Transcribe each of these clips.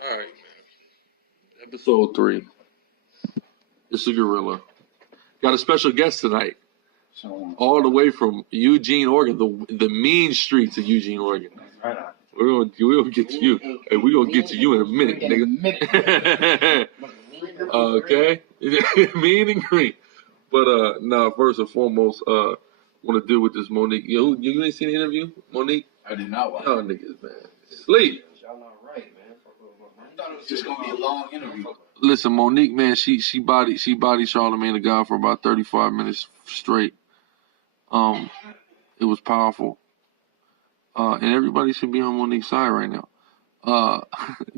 All right, man. Episode 3. It's a gorilla. Got a special guest tonight. All the way from Eugene, Oregon, the mean streets of Eugene, Oregon. We're gonna get to you. Hey, we're gonna get to you in a minute, nigga. Okay? Mean and green. But nah, first and foremost, want to deal with this Monique. You ain't seen the interview, Monique? I did not watch. Y'all niggas, man. Sleep. Y'all not right, man. I thought it was just gonna be a long interview. Listen, Monique, man, she bodied Charlemagne the God for about 35 minutes straight. It was powerful. And everybody should be on Monique's side right now.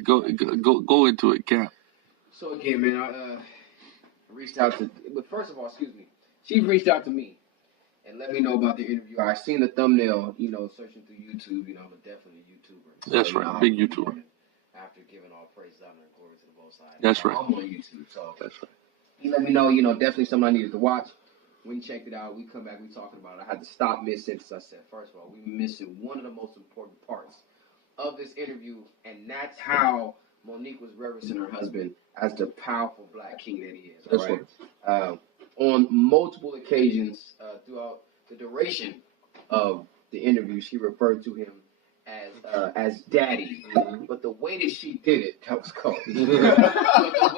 Go into it, Cap. So again, man, I reached out to, but first of all, excuse me, she reached out to me and let me know about the interview. I seen the thumbnail, searching through YouTube. I'm definitely a YouTuber. So, That's right, big YouTuber. After giving all praise, honor, and glory to the Most High. That's right. I'm on YouTube, so That's right. He let me know, definitely something I needed to watch. We checked it out. We come back. We talking about it. I had to stop mid-sentence. I said, first of all, we missing one of the most important parts of this interview, and that's how Monique was reverencing her husband as the powerful black king that he is. That's right. On multiple occasions throughout the duration of the interview, she referred to him as daddy. Mm-hmm. But the way that she did it, that was cold. But the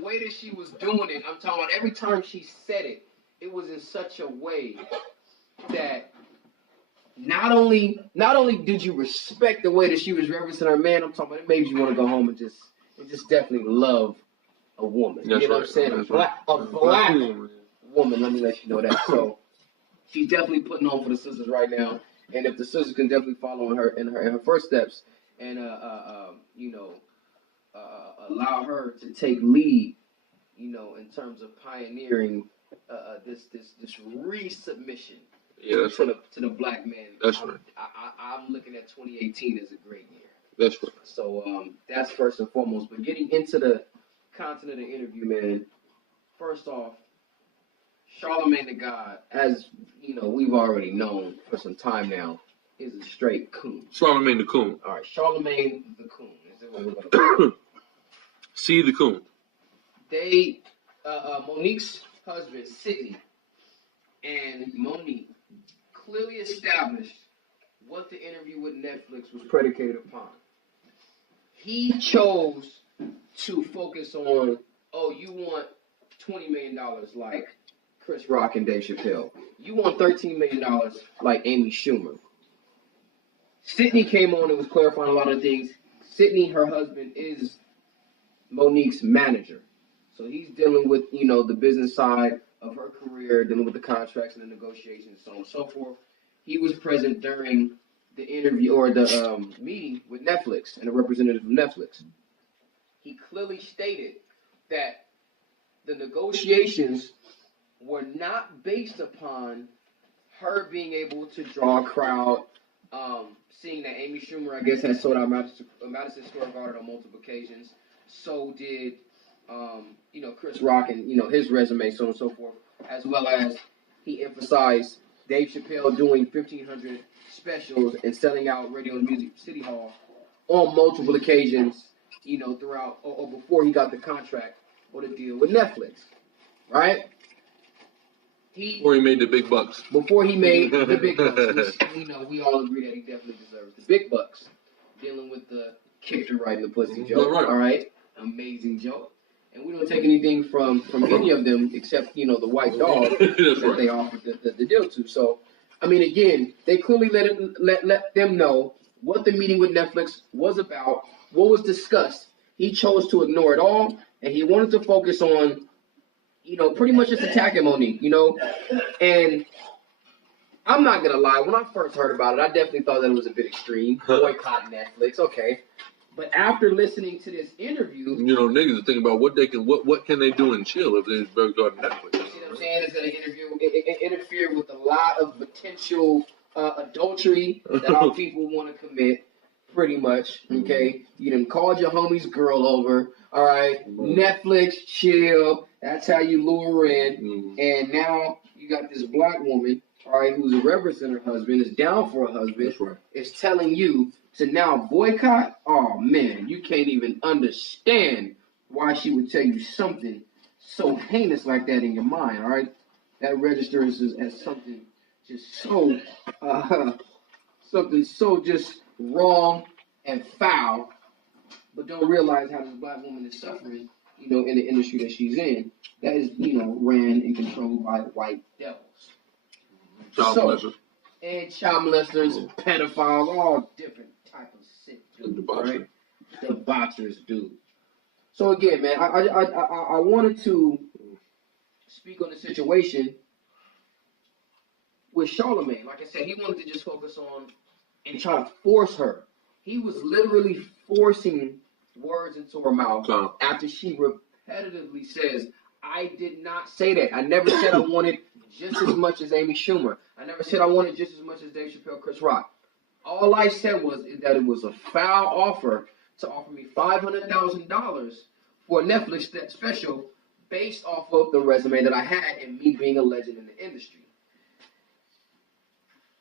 way that she was doing it, I'm talking about every time she said it, it was in such a way that not only did you respect the way that she was reverencing her man, I'm talking about it made you want to go home and just definitely love a woman. That's you know right. what I'm saying? That's A black woman, let me let you know that. So she's definitely putting on for the sisters right now. And if the sisters can definitely follow in her first steps and allow her to take lead, in terms of pioneering this resubmission to the black man. That's right. I'm looking at 2018 as a great year. That's right. So that's first and foremost. But getting into the content of the interview, man. First off, Charlemagne the God, as we've already known for some time now, is a straight coon. Charlemagne the Coon. All right, Charlemagne the Coon. Is it what we're gonna call it? See the Coon. They, Monique's husband, Sidney, and Monique clearly established what the interview with Netflix was predicated upon. He chose to focus on, you want $20 million like Chris Rock and Dave Chappelle. You want $13 million like Amy Schumer. Sidney came on and was clarifying a lot of things. Sidney, her husband, is Monique's manager. So he's dealing with, the business side of her career, dealing with the contracts and the negotiations, so on and so forth. He was present during the interview or the meeting with Netflix and a representative from Netflix. He clearly stated that the negotiations were not based upon her being able to draw a crowd, seeing that Amy Schumer, I guess, has sold out Madison Square Garden on multiple occasions. So did, Chris Rock and, his resume, so on and so forth, as well as he emphasized Dave Chappelle doing 1,500 specials and selling out Radio and Music City Hall on multiple occasions, throughout or before he got the contract or the deal with Netflix, right? Before he made the big bucks. Before he made the big bucks, which, we all agree that he definitely deserves the big bucks. Dealing with the kicked her right in the pussy joke, all right? Amazing joke. And we don't take anything from any of them except, the white dog that they offered the deal to. So, again, they clearly let them know what the meeting with Netflix was about, what was discussed. He chose to ignore it all, and he wanted to focus on, pretty much just attacking Monique, And I'm not going to lie, when I first heard about it, I definitely thought that it was a bit extreme. Boycott Netflix, okay. But after listening to this interview, niggas are thinking about what can they do and chill if they boycott Netflix. You see what I'm saying? It's going to interfere with a lot of potential adultery that our people want to commit, pretty much, okay? You done called your homie's girl over, all right? Netflix, chill. That's how you lure her in. And now you got this black woman, all right, who's a reverence in her husband, is down for her husband, is telling you to now boycott, oh man, you can't even understand why she would tell you something so heinous like that in your mind, all right? That registers as something just so, something so just wrong and foul, but don't realize how this black woman is suffering, you know, in the industry that she's in, that is, you know, ran and controlled by white devils. Child molesters. And child molesters, pedophiles, all different type of sick dudes, right? Debauchers, dude. So again, man, I wanted to speak on the situation with Charlemagne. Like I said, he wanted to just focus on and try to force her. He was literally forcing words into her mouth after she repetitively says, I did not say that. I never said I wanted just as much as Amy Schumer. I never said I wanted just as much as Dave Chappelle, Chris Rock. All I said was that it was a foul offer to offer me $500,000 for a Netflix special based off of the resume that I had and me being a legend in the industry.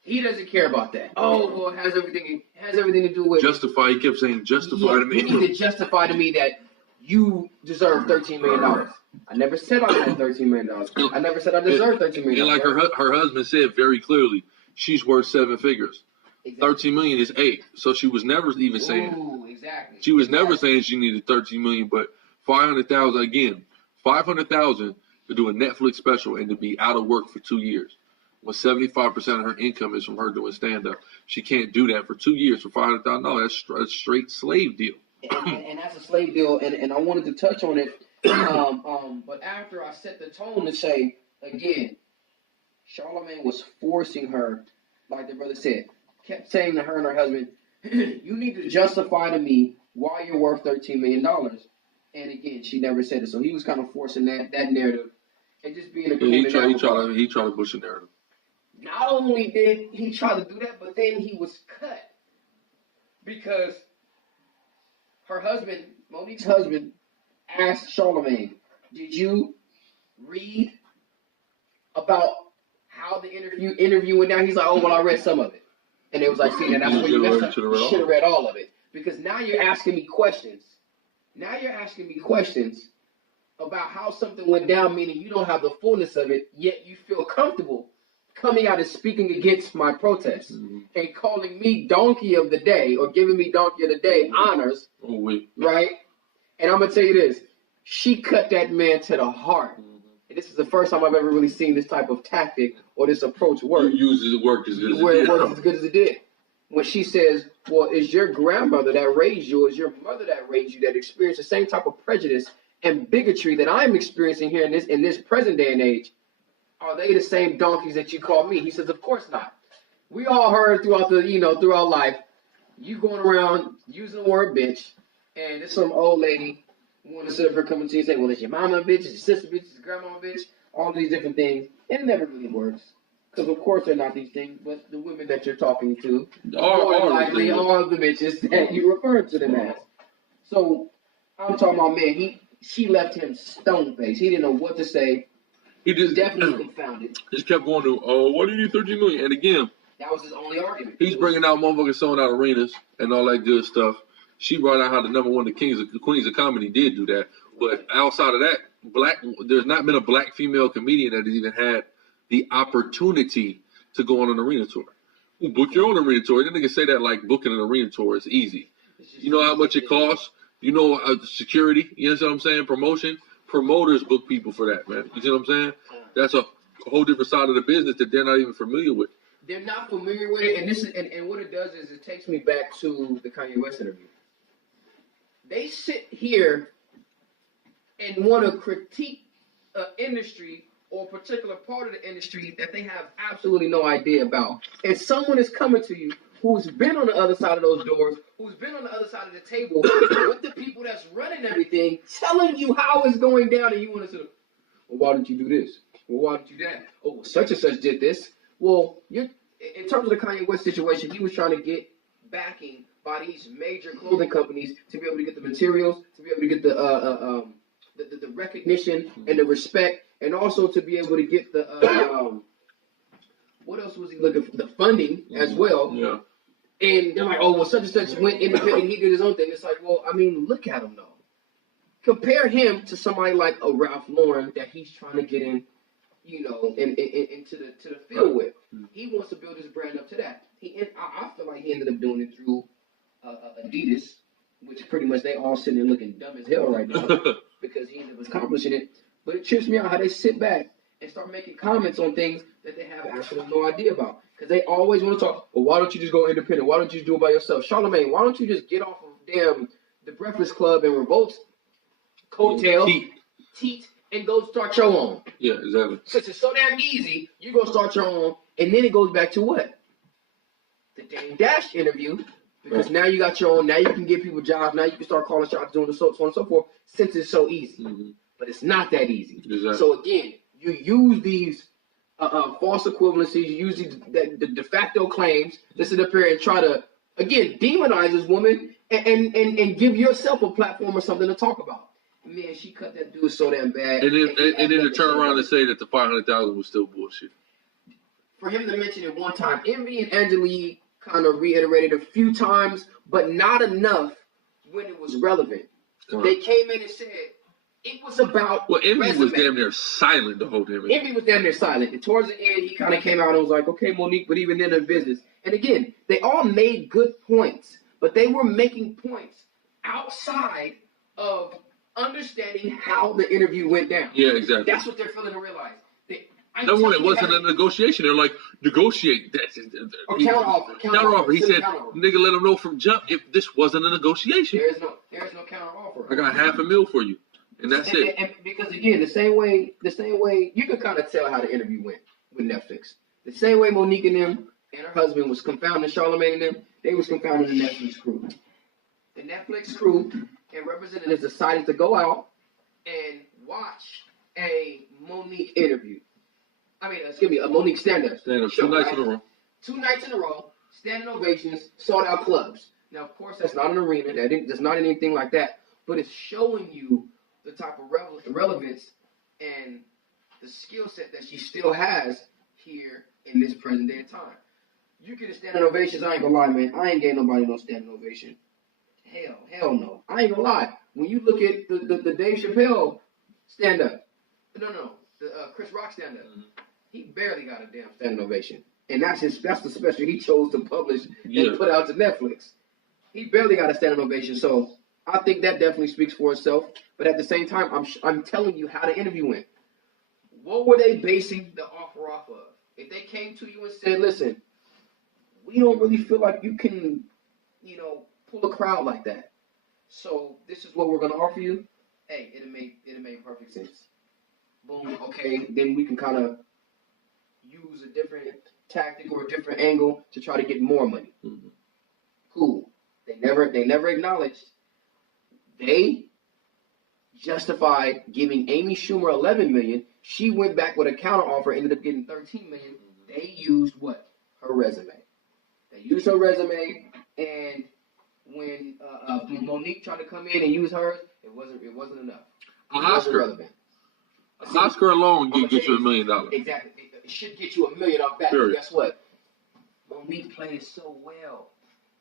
He doesn't care about that. Oh, well, it has everything to do with justify. He kept saying justify to me. You need to justify to me that you deserve $13 million. I never said I wanted $13 million. I never said I deserved $13 million. And like her husband said very clearly, she's worth 7 figures. Exactly. $13 million is 8. So she was never even saying. Exactly. She was never saying she needed $13 million, but $500,000 again. $500,000 to do a Netflix special and to be out of work for 2 years. When 75% of her income is from her doing stand up, she can't do that for 2 years for $500,000. That's a straight slave deal. And that's a slave deal, and I wanted to touch on it. But after I set the tone to say, again, Charlemagne was forcing her, like the brother said, kept saying to her and her husband, you need to justify to me why you're worth $13 million. And again, she never said it. So he was kind of forcing that narrative and just being a he tried to push a narrative. Not only did he try to do that, but then he was cut. Because her husband, Monique's husband, asked Charlemagne, did you read about how the interview went down? He's like, oh, well, I read some of it. And it was like, see, that's where you messed up. You should have read all of it. Because now you're asking me questions. Now you're asking me questions about how something went down, meaning you don't have the fullness of it, yet you feel comfortable coming out and speaking against my protest and calling me donkey of the day or giving me donkey of the day honors, right? And I'm going to tell you this. She cut that man to the heart. And this is the first time I've ever really seen this type of tactic or this approach work. You use it work as good as it did. It works as good as it did. When she says, well, is your grandmother that raised you, or is your mother that raised you that experienced the same type of prejudice and bigotry that I'm experiencing here in this present day and age, are they the same donkeys that you call me? He says, of course not. We all heard throughout life, you going around using the word bitch, and there's some old lady who want to sit up here coming to you and say, well, it's your mama bitch, it's your sister bitch, it's your grandma bitch, all these different things. And it never really works. Because of course they're not these things, but the women that you're talking to more likely are the bitches that you refer to them as. So I'm talking about, man, she left him stone faced. He didn't know what to say. He just definitely confounded. Just kept going to, oh, why do you need $13 million? And again, that was his only argument. He's bringing out motherfuckers selling out arenas and all that good stuff. She brought out how the number one, the Queens of Comedy did do that. But outside of that, there's not been a black female comedian that has even had the opportunity to go on an arena tour. Well, book your own arena tour. Then niggas say that like booking an arena tour is easy. You know how much it costs? You know security? You know what I'm saying? Promotion? Promoters book people for that, man. You see what I'm saying? That's a whole different side of the business that they're not even familiar with. They're not familiar with it, and this is and what it does is it takes me back to the Kanye West interview. They sit here and want to critique an industry or a particular part of the industry that they have absolutely no idea about. And someone is coming to you who's been on the other side of those doors, who's been on the other side of the table with the people that's running everything, telling you how it's going down, and you want to say, well, why didn't you do this? Well, why didn't you do that? Oh, well, such and such did this. Well, in terms of the Kanye West situation, he was trying to get backing by these major clothing companies to be able to get the materials, to be able to get the recognition and the respect, and also to be able to get the what else was he looking for? The funding as well. Yeah. And they're like, oh, well, such and such went independent. He did his own thing. It's like, well, I mean, look at him, though. Compare him to somebody like a Ralph Lauren that he's trying to get in, you know, into the field with. He wants to build his brand up to that. I feel like he ended up doing it through Adidas, which pretty much they all sitting there looking dumb as hell right now because he ended up accomplishing it. But it trips me out how they sit back and start making comments on things that they have absolutely no idea about. Because they always want to talk, well, why don't you just go independent? Why don't you just do it by yourself? Charlemagne, why don't you just get off of damn the Breakfast Club and Revolt's coattail, teat, and go start your own? Yeah, exactly. Since it's so damn easy, you go start your own, and then it goes back to what? The Dame Dash interview, because now you got your own, now you can give people jobs, now you can start calling shots, doing so on and so forth, since it's so easy. Mm-hmm. But it's not that easy. Exactly. So again, you use these false equivalencies, you use these the de facto claims to sit up here and try to, again, demonize this woman and give yourself a platform or something to talk about. Man, she cut that dude so damn bad. And then to turn around and say that the 500,000 was still bullshit. For him to mention it one time, Envy and Angelique kind of reiterated a few times, but not enough when it was relevant. They came in and said it was about. Well, Envy was damn near silent the whole time. Envy was damn near silent. And towards the end, he kind of came out and was like, okay, Monique, but even then in business. And again, they all made good points, but they were making points outside of understanding how the interview went down. Yeah, exactly. That's what they're feeling to realize. That one, it wasn't a negotiation. They're like, negotiate. Counteroffer. He said, nigga, let him know from jump if this wasn't a negotiation. There is no counteroffer. I got $500,000 for you, and that's it. And because again, the same way, you can kind of tell how the interview went with Netflix. The same way Monique and them and her husband was confounding Charlemagne and them, they was confounding the Netflix crew. The Netflix crew and representatives decided to go out and watch a Monique interview. A Monique stand-up. Stand-up, 2 nights in a row. 2 nights in a row, standing ovations, sold-out clubs. Now, of course, that's not an arena. There's not anything like that. But it's showing you the type of relevance and the skill set that she still has here in this present day of time. You get a standing ovations, I ain't gonna lie, man. I ain't getting nobody no standing ovation. Hell no. I ain't gonna lie. When you look at the Dave Chappelle stand-up, the Chris Rock stand-up, he barely got a damn standing ovation. And that's the special he chose to publish and put out to Netflix. He barely got a standing ovation. So I think that definitely speaks for itself. But at the same time, I'm telling you how the interview went. What were they basing the offer off of? If they came to you and said, listen, we don't really feel like you can, pull a crowd like that. So this is what we're going to offer you. Hey, it'll make perfect sense. Boom, okay, then we can kind of use a different tactic or a different angle to try to get more money. Mm-hmm. Cool. They never acknowledged. They justified giving Amy Schumer $11 million. She went back with a counteroffer, ended up getting $13 million. They used what? Her resume. They used her resume, and when Monique tried to come in and use hers, it wasn't enough. Relevant. Oscar alone can get you $1 million. Exactly. It should get you $1 million off that. But guess what? Monique played it so well,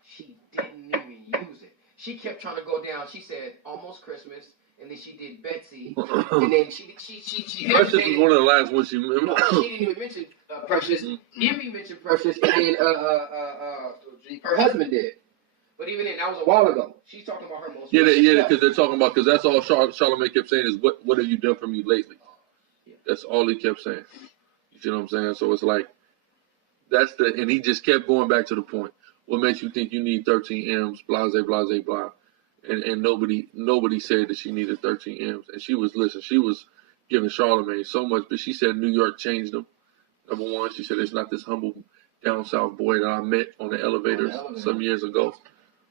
she didn't even use it. She kept trying to go down. She said Almost Christmas, and then she did Betsy, and then she Precious was one of the last ones she remembered. No, she didn't even mention Precious. Envy mentioned Precious, and then her husband did. But even then, that was a while ago. She's talking about her most. Yeah, because they're talking about, because that's all Charlemagne kept saying is, what have you done for me lately? Yeah. That's all he kept saying. You see what I'm saying? So it's like, and he just kept going back to the point. What makes you think you need 13 M's, blase, blase, blah. And nobody said that she needed 13 M's. And she was giving Charlemagne so much, but she said New York changed them. Number one, she said it's not this humble down south boy that I met on the elevators some years ago.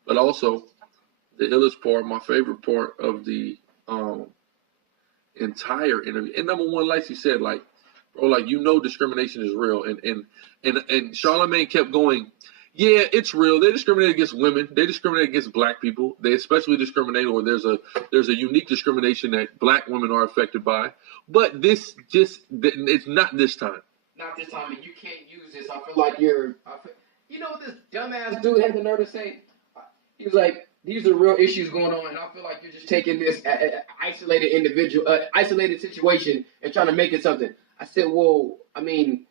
But also, the illest part, my favorite part of the entire interview, and number one, like she said, like, bro, like, discrimination is real. And Charlemagne kept going, yeah, it's real. They discriminate against women. They discriminate against black people. They especially discriminate, or there's a unique discrimination that black women are affected by. But it's not this time. Not this time, and you can't use this. I feel like You know what this dumbass dude had the nerve to say? He was like, these are real issues going on, and I feel like you're just taking this isolated situation and trying to make it something. I said, well, I mean,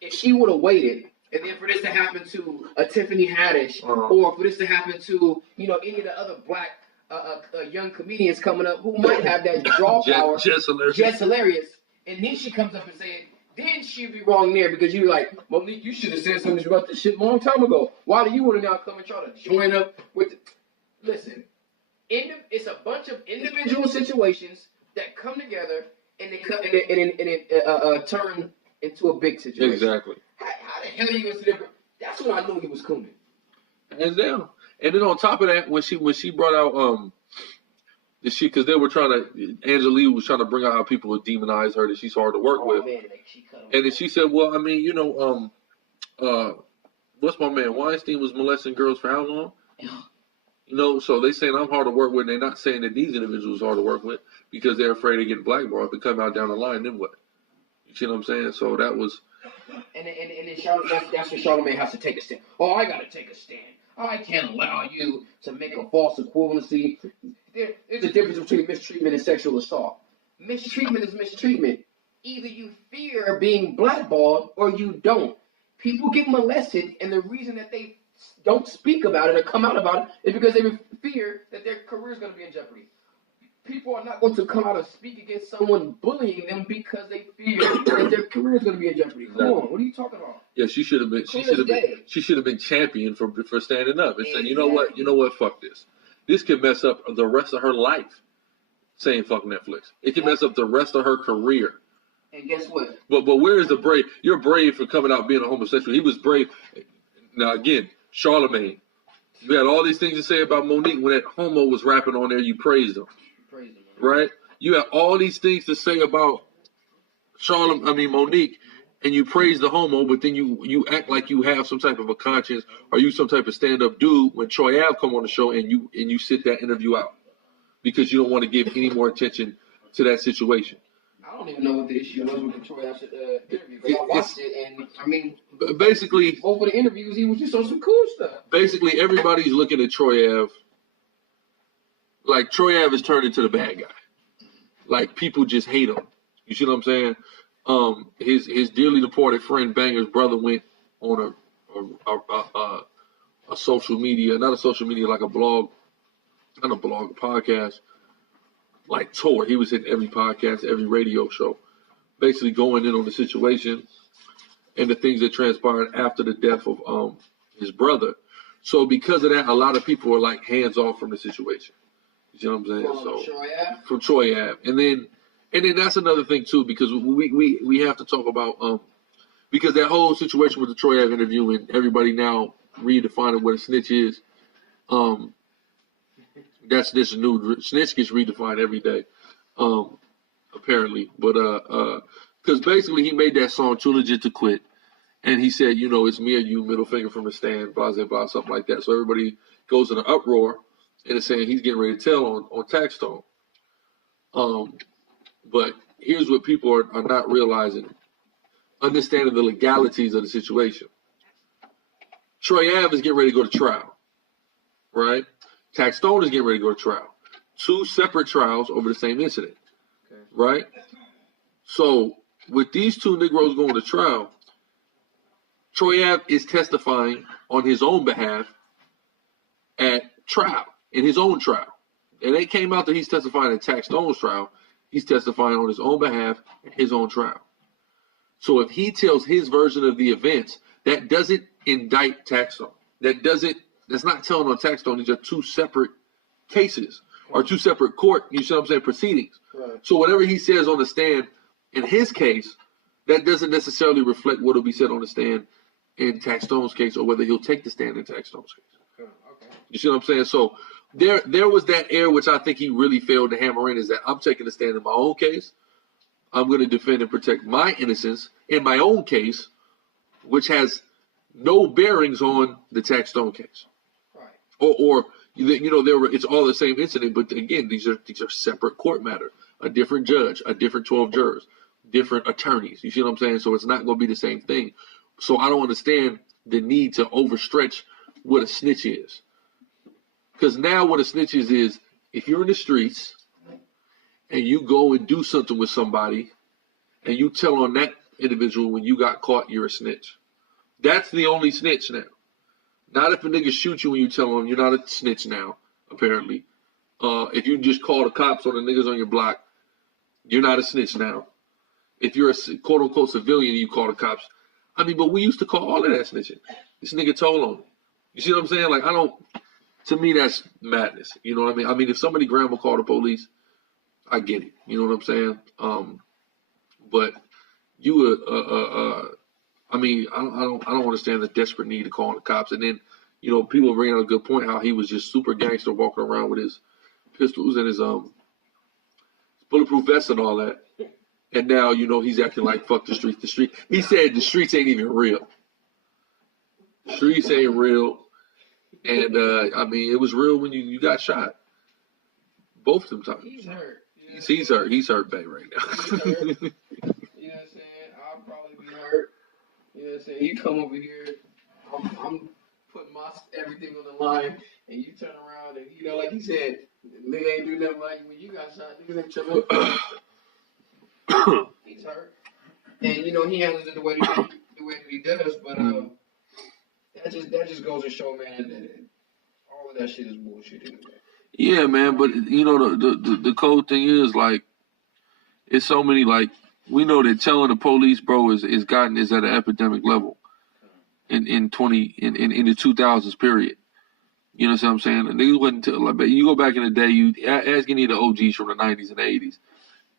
if she would have waited, and then for this to happen to a Tiffany Haddish, or for this to happen to, you know, any of the other black young comedians coming up who might have that draw power, just hilarious, and then she comes up and says, then she'd be wrong there because you're like, Monique, you should have said something about this shit a long time ago. Why do you want to now come and try to join up with? Listen, it's a bunch of individual situations that come together and it turn into a big situation. Exactly. How the hell are you gonna sit there? That's when I knew he was coming. Hands down. And then on top of that, when she brought out because they were trying to, Angela was trying to bring out how people would demonize her, that she's hard to work with. Man, and then she said, well, I mean, you know, what's my man? Weinstein was molesting girls for how long? You know, so they saying I'm hard to work with, and they're not saying that these individuals are hard to work with because they're afraid of getting blackballed. If they come out down the line, then what? You see what I'm saying? So that was... And then that's what Charlemagne has to take a stand. Oh, I got to take a stand. I can't allow you to make a false equivalency. There's a difference between mistreatment and sexual assault. Mistreatment is mistreatment. Either you fear being blackballed or you don't. People get molested, and the reason that they don't speak about it or come out about it is because they fear that their career is going to be in jeopardy. People are not going to come out and speak against someone bullying them because they fear that their career is going to be in jeopardy. Come on, what are you talking about? Yeah, she should have been. She should have been championed for standing up and saying, you know what, fuck this. This could mess up the rest of her life. Saying fuck Netflix, it can mess up the rest of her career. And guess what? But where is the brave? You're brave for coming out being a homosexual. He was brave. Now again, Charlemagne. You had all these things to say about Monique when that homo was rapping on there. You praised him. Right? You have all these things to say about Monique, and you praise the homo, but then you act like you have some type of a conscience or you some type of stand-up dude when Troy Ave come on the show and you sit that interview out because you don't want to give any more attention to that situation. I don't even know what the issue was with the Troy Ave interview, but I watched it, and I mean, basically over the interviews, he was just on some cool stuff. Basically, everybody's looking at Troy Ave. Like, Troy Ave is turned into the bad guy. Like, people just hate him. You see what I'm saying? His dearly departed friend Banger's brother went on a social media, not a social media, like a blog, not a blog, a podcast, like tour. He was in every podcast, every radio show, basically going in on the situation and the things that transpired after the death of his brother. So because of that, a lot of people are like hands off from the situation. You know what I'm saying? From Troy Ave. And then that's another thing too, because we have to talk about because that whole situation with the Troy Ave interview and everybody now redefining what a snitch is. That's this new snitch gets redefined every day, apparently. But because basically he made that song Too Legit to Quit, and he said, you know, it's me or you, middle finger from the stand, blah blah blah, something like that. So everybody goes in an uproar. And it's saying he's getting ready to tell on Taxstone. But here's what people are not realizing, understanding the legalities of the situation. Troy Ave is getting ready to go to trial, right? Taxstone is getting ready to go to trial. Two separate trials over the same incident, right? So with these two Negroes going to trial, Troy Ave is testifying on his own behalf at trial. In his own trial. And it came out that he's testifying at Taxstone's trial. He's testifying on his own behalf at his own trial. So if he tells his version of the events, that doesn't indict Taxstone. That's not telling on Taxstone. These are two separate cases or two separate court, you see what I'm saying, proceedings. Right. So whatever he says on the stand in his case, that doesn't necessarily reflect what will be said on the stand in Taxstone's case or whether he'll take the stand in Taxstone's case. Okay. You see what I'm saying? So there was that air which I think he really failed to hammer in, is that I'm taking a stand in my own case. I'm going to defend and protect my innocence in my own case, which has no bearings on the Taxstone case. Right. Or you know, it's all the same incident, but again, these are separate court matter. A different judge, a different 12 jurors, different attorneys. You see what I'm saying? So it's not going to be the same thing. So I don't understand the need to overstretch what a snitch is. Because now what a snitch is if you're in the streets and you go and do something with somebody and you tell on that individual when you got caught, you're a snitch. That's the only snitch now. Not if a nigga shoot you when you tell him, you're not a snitch now, apparently. If you just call the cops on the niggas on your block, you're not a snitch now. If you're a quote-unquote civilian and you call the cops, I mean, but we used to call all of that snitching. This nigga told on me. You see what I'm saying? Like, to me, that's madness. You know what I mean? I mean, if somebody grandma called the police, I get it. You know what I'm saying? But you would, I mean, I don't understand the desperate need to call the cops. And then, you know, people bring out a good point how he was just super gangster walking around with his pistols and his bulletproof vest and all that. And now, you know, he's acting like fuck the streets. The street. He said the streets ain't even real. Streets ain't real. And I mean, it was real when you got shot. Both of them times. He's hurt. You know He's hurt. He's hurt bad right now. He's hurt. You know what I'm saying? I'll probably be hurt. You know what I'm saying? You come over here, I'm putting my everything on the line, and you turn around and, you know, like he said, nigga ain't do nothing like when you got shot. Niggas ain't chilling. He's hurt. And, you know, he handles it the way that he does, but that just goes to show, man, that all of that shit is bullshit anyway. Yeah, man, but you know the cold thing is like it's so many like we know that telling the police, bro, is at an epidemic level in the 2000s period. You know what I'm saying? And niggas wasn't like you go back in the day, you ask any of the OGs from the 90s and the 80s,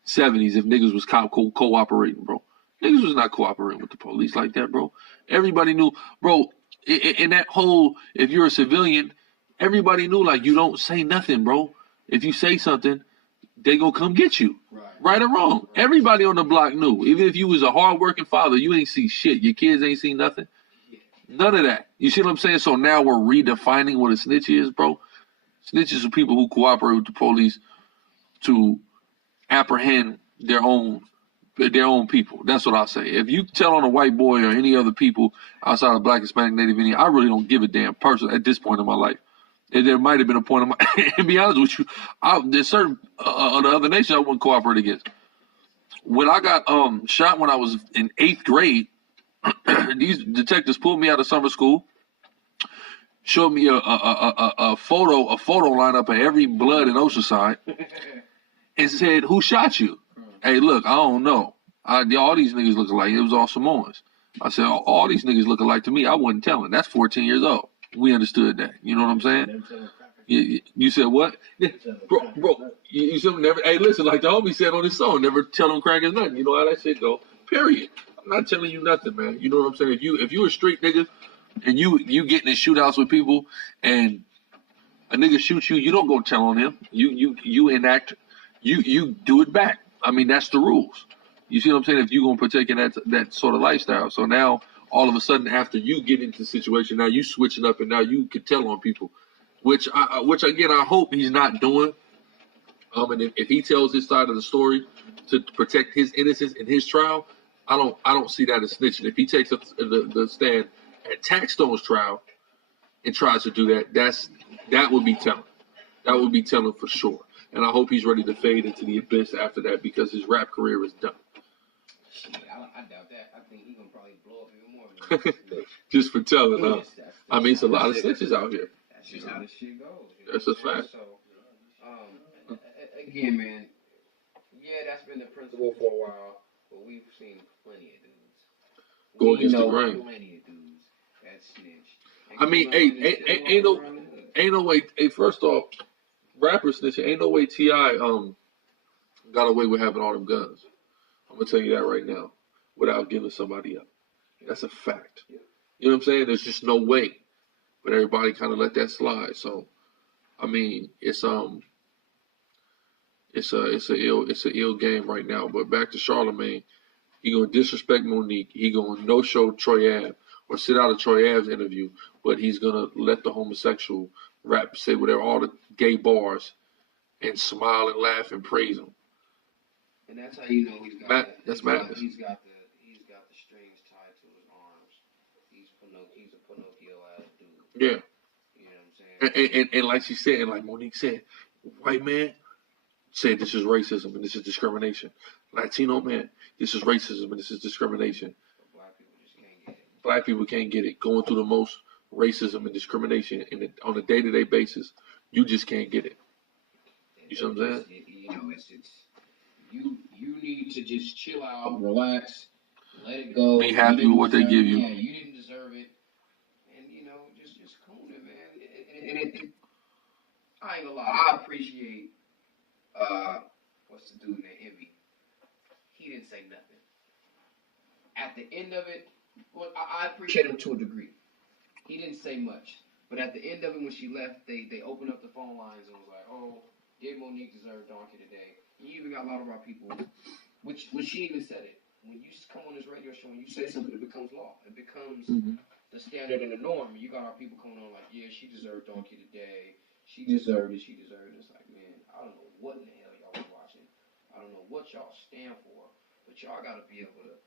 70s if niggas was cooperating, bro. Niggas was not cooperating with the police like that, bro. Everybody knew, bro. In that whole, if you're a civilian, everybody knew, like, you don't say nothing, bro. If you say something, they gonna come get you. Right or wrong. Right. Everybody on the block knew. Even if you was a hard-working father, you ain't see shit. Your kids ain't seen nothing. None of that. You see what I'm saying? So now we're redefining what a snitch is, bro. Snitches are people who cooperate with the police to apprehend their own people. That's what I'll say. If you tell on a white boy or any other people outside of Black, Hispanic, Native Indian, I really don't give a damn person at this point in my life. And there might have been a point in my, and be honest with you, there's certain of the other nations I wouldn't cooperate against. When I got shot when I was in 8th grade, these detectives pulled me out of summer school, showed me a photo lineup of every blood in Oceanside, and said, "Who shot you?" Hey, look, I don't know. All these niggas look alike. It was all Samoans. I said, all these niggas look alike to me. I wasn't telling. That's 14 years old. We understood that. You know what I'm saying? You said what? Bro, you said never. Hey, listen, like the homie said on his song, never tell them crackers nothing. You know how that shit go. Period. I'm not telling you nothing, man. You know what I'm saying? If you a street nigga and you getting in shootouts with people and a nigga shoots you, you don't go tell on him. You enact. You do it back. I mean, that's the rules. You see what I'm saying? If you're going to partake in that sort of lifestyle. So now, all of a sudden, after you get into the situation, now you switching up and now you can tell on people. Which again, I hope he's not doing. And if he tells his side of the story to protect his innocence in his trial, I don't see that as snitching. If he takes the stand at Taxstone's trial and tries to do that, that would be telling. That would be telling for sure. And I hope he's ready to fade into the abyss after that because his rap career is done. I doubt that. I think he's going to probably blow up even more. Just for telling, huh? I mean, it's a lot of snitches out here. That's just how this shit goes. That's a fact. So, again, man, yeah, that's been the principle for a while, but we've seen plenty of dudes. Go against the grain. Plenty of dudes that snitch. I mean, ain't no way. Hey, first off, rapper snitching, ain't no way T.I. got away with having all them guns. I'm gonna tell you that right now, without giving somebody up. That's a fact. You know what I'm saying? There's just no way. But everybody kind of let that slide. So, I mean, it's an ill game right now. But back to Charlemagne, he gonna disrespect Monique. He gonna no show Troy Ave or sit out of Troy Ave's interview. But he's gonna let the homosexual rap say whatever, all the gay bars, and smile and laugh and praise him. And that's how you know he's got that's madness. He's got the strings tied to his arms. He's a Yeah. You know what I'm saying? And like she said, and like Monique said, white man said this is racism and this is discrimination. Latino man, this is racism and this is discrimination. Black people just can't get it. Black people can't get it. Going through the most racism and discrimination on a day-to-day basis, you just can't get it. You see what I'm saying? You know, it's you need to just chill out, relax, let it go. Be happy with what they give you. Yeah, you didn't deserve it, and you know, just cool it, man. And I ain't gonna lie, I appreciate what's the dude named Envy? He didn't say nothing. At the end of it, well, I appreciate him to a degree. He didn't say much, but at the end of it, when she left, they opened up the phone lines and was like, "Oh, did Monique deserve donkey today?" You even got a lot of our people, which she even said it. When you come on this radio show and you say something, it becomes law. It becomes the standard and the norm. You got our people coming on like, "Yeah, she deserved donkey today. She deserved it. She deserved it." It's like, man, I don't know what in the hell y'all was watching. I don't know what y'all stand for, but y'all gotta be able to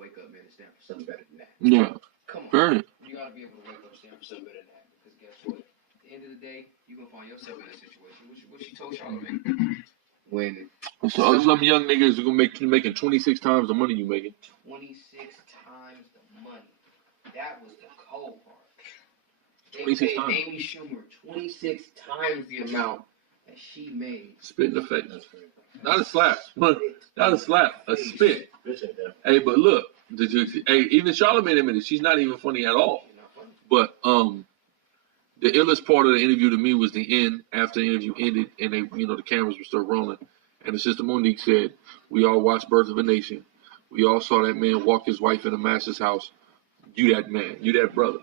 wake up, man, and stand for something better than that. Yeah. Come on. Right. You gotta be able to wake up and stand for something better than that. Because guess what? At the end of the day, you're gonna find yourself in a situation. What she told Charlemagne. When So some young niggas are gonna making 26 times the money you making. 26 times the money. That was the cold part. They 26 paid times. Amy Schumer 26 times the amount that she made. Spit in the face. Not a slap. Not a slap. A spit. Hey, but look, even Charlemagne admitted she's not even funny at all. But the illest part of the interview to me was the end. After the interview ended, and the cameras were still rolling, and the sister Monique said, "We all watched Birth of a Nation. We all saw that man walk his wife in a master's house. You that man. You that brother."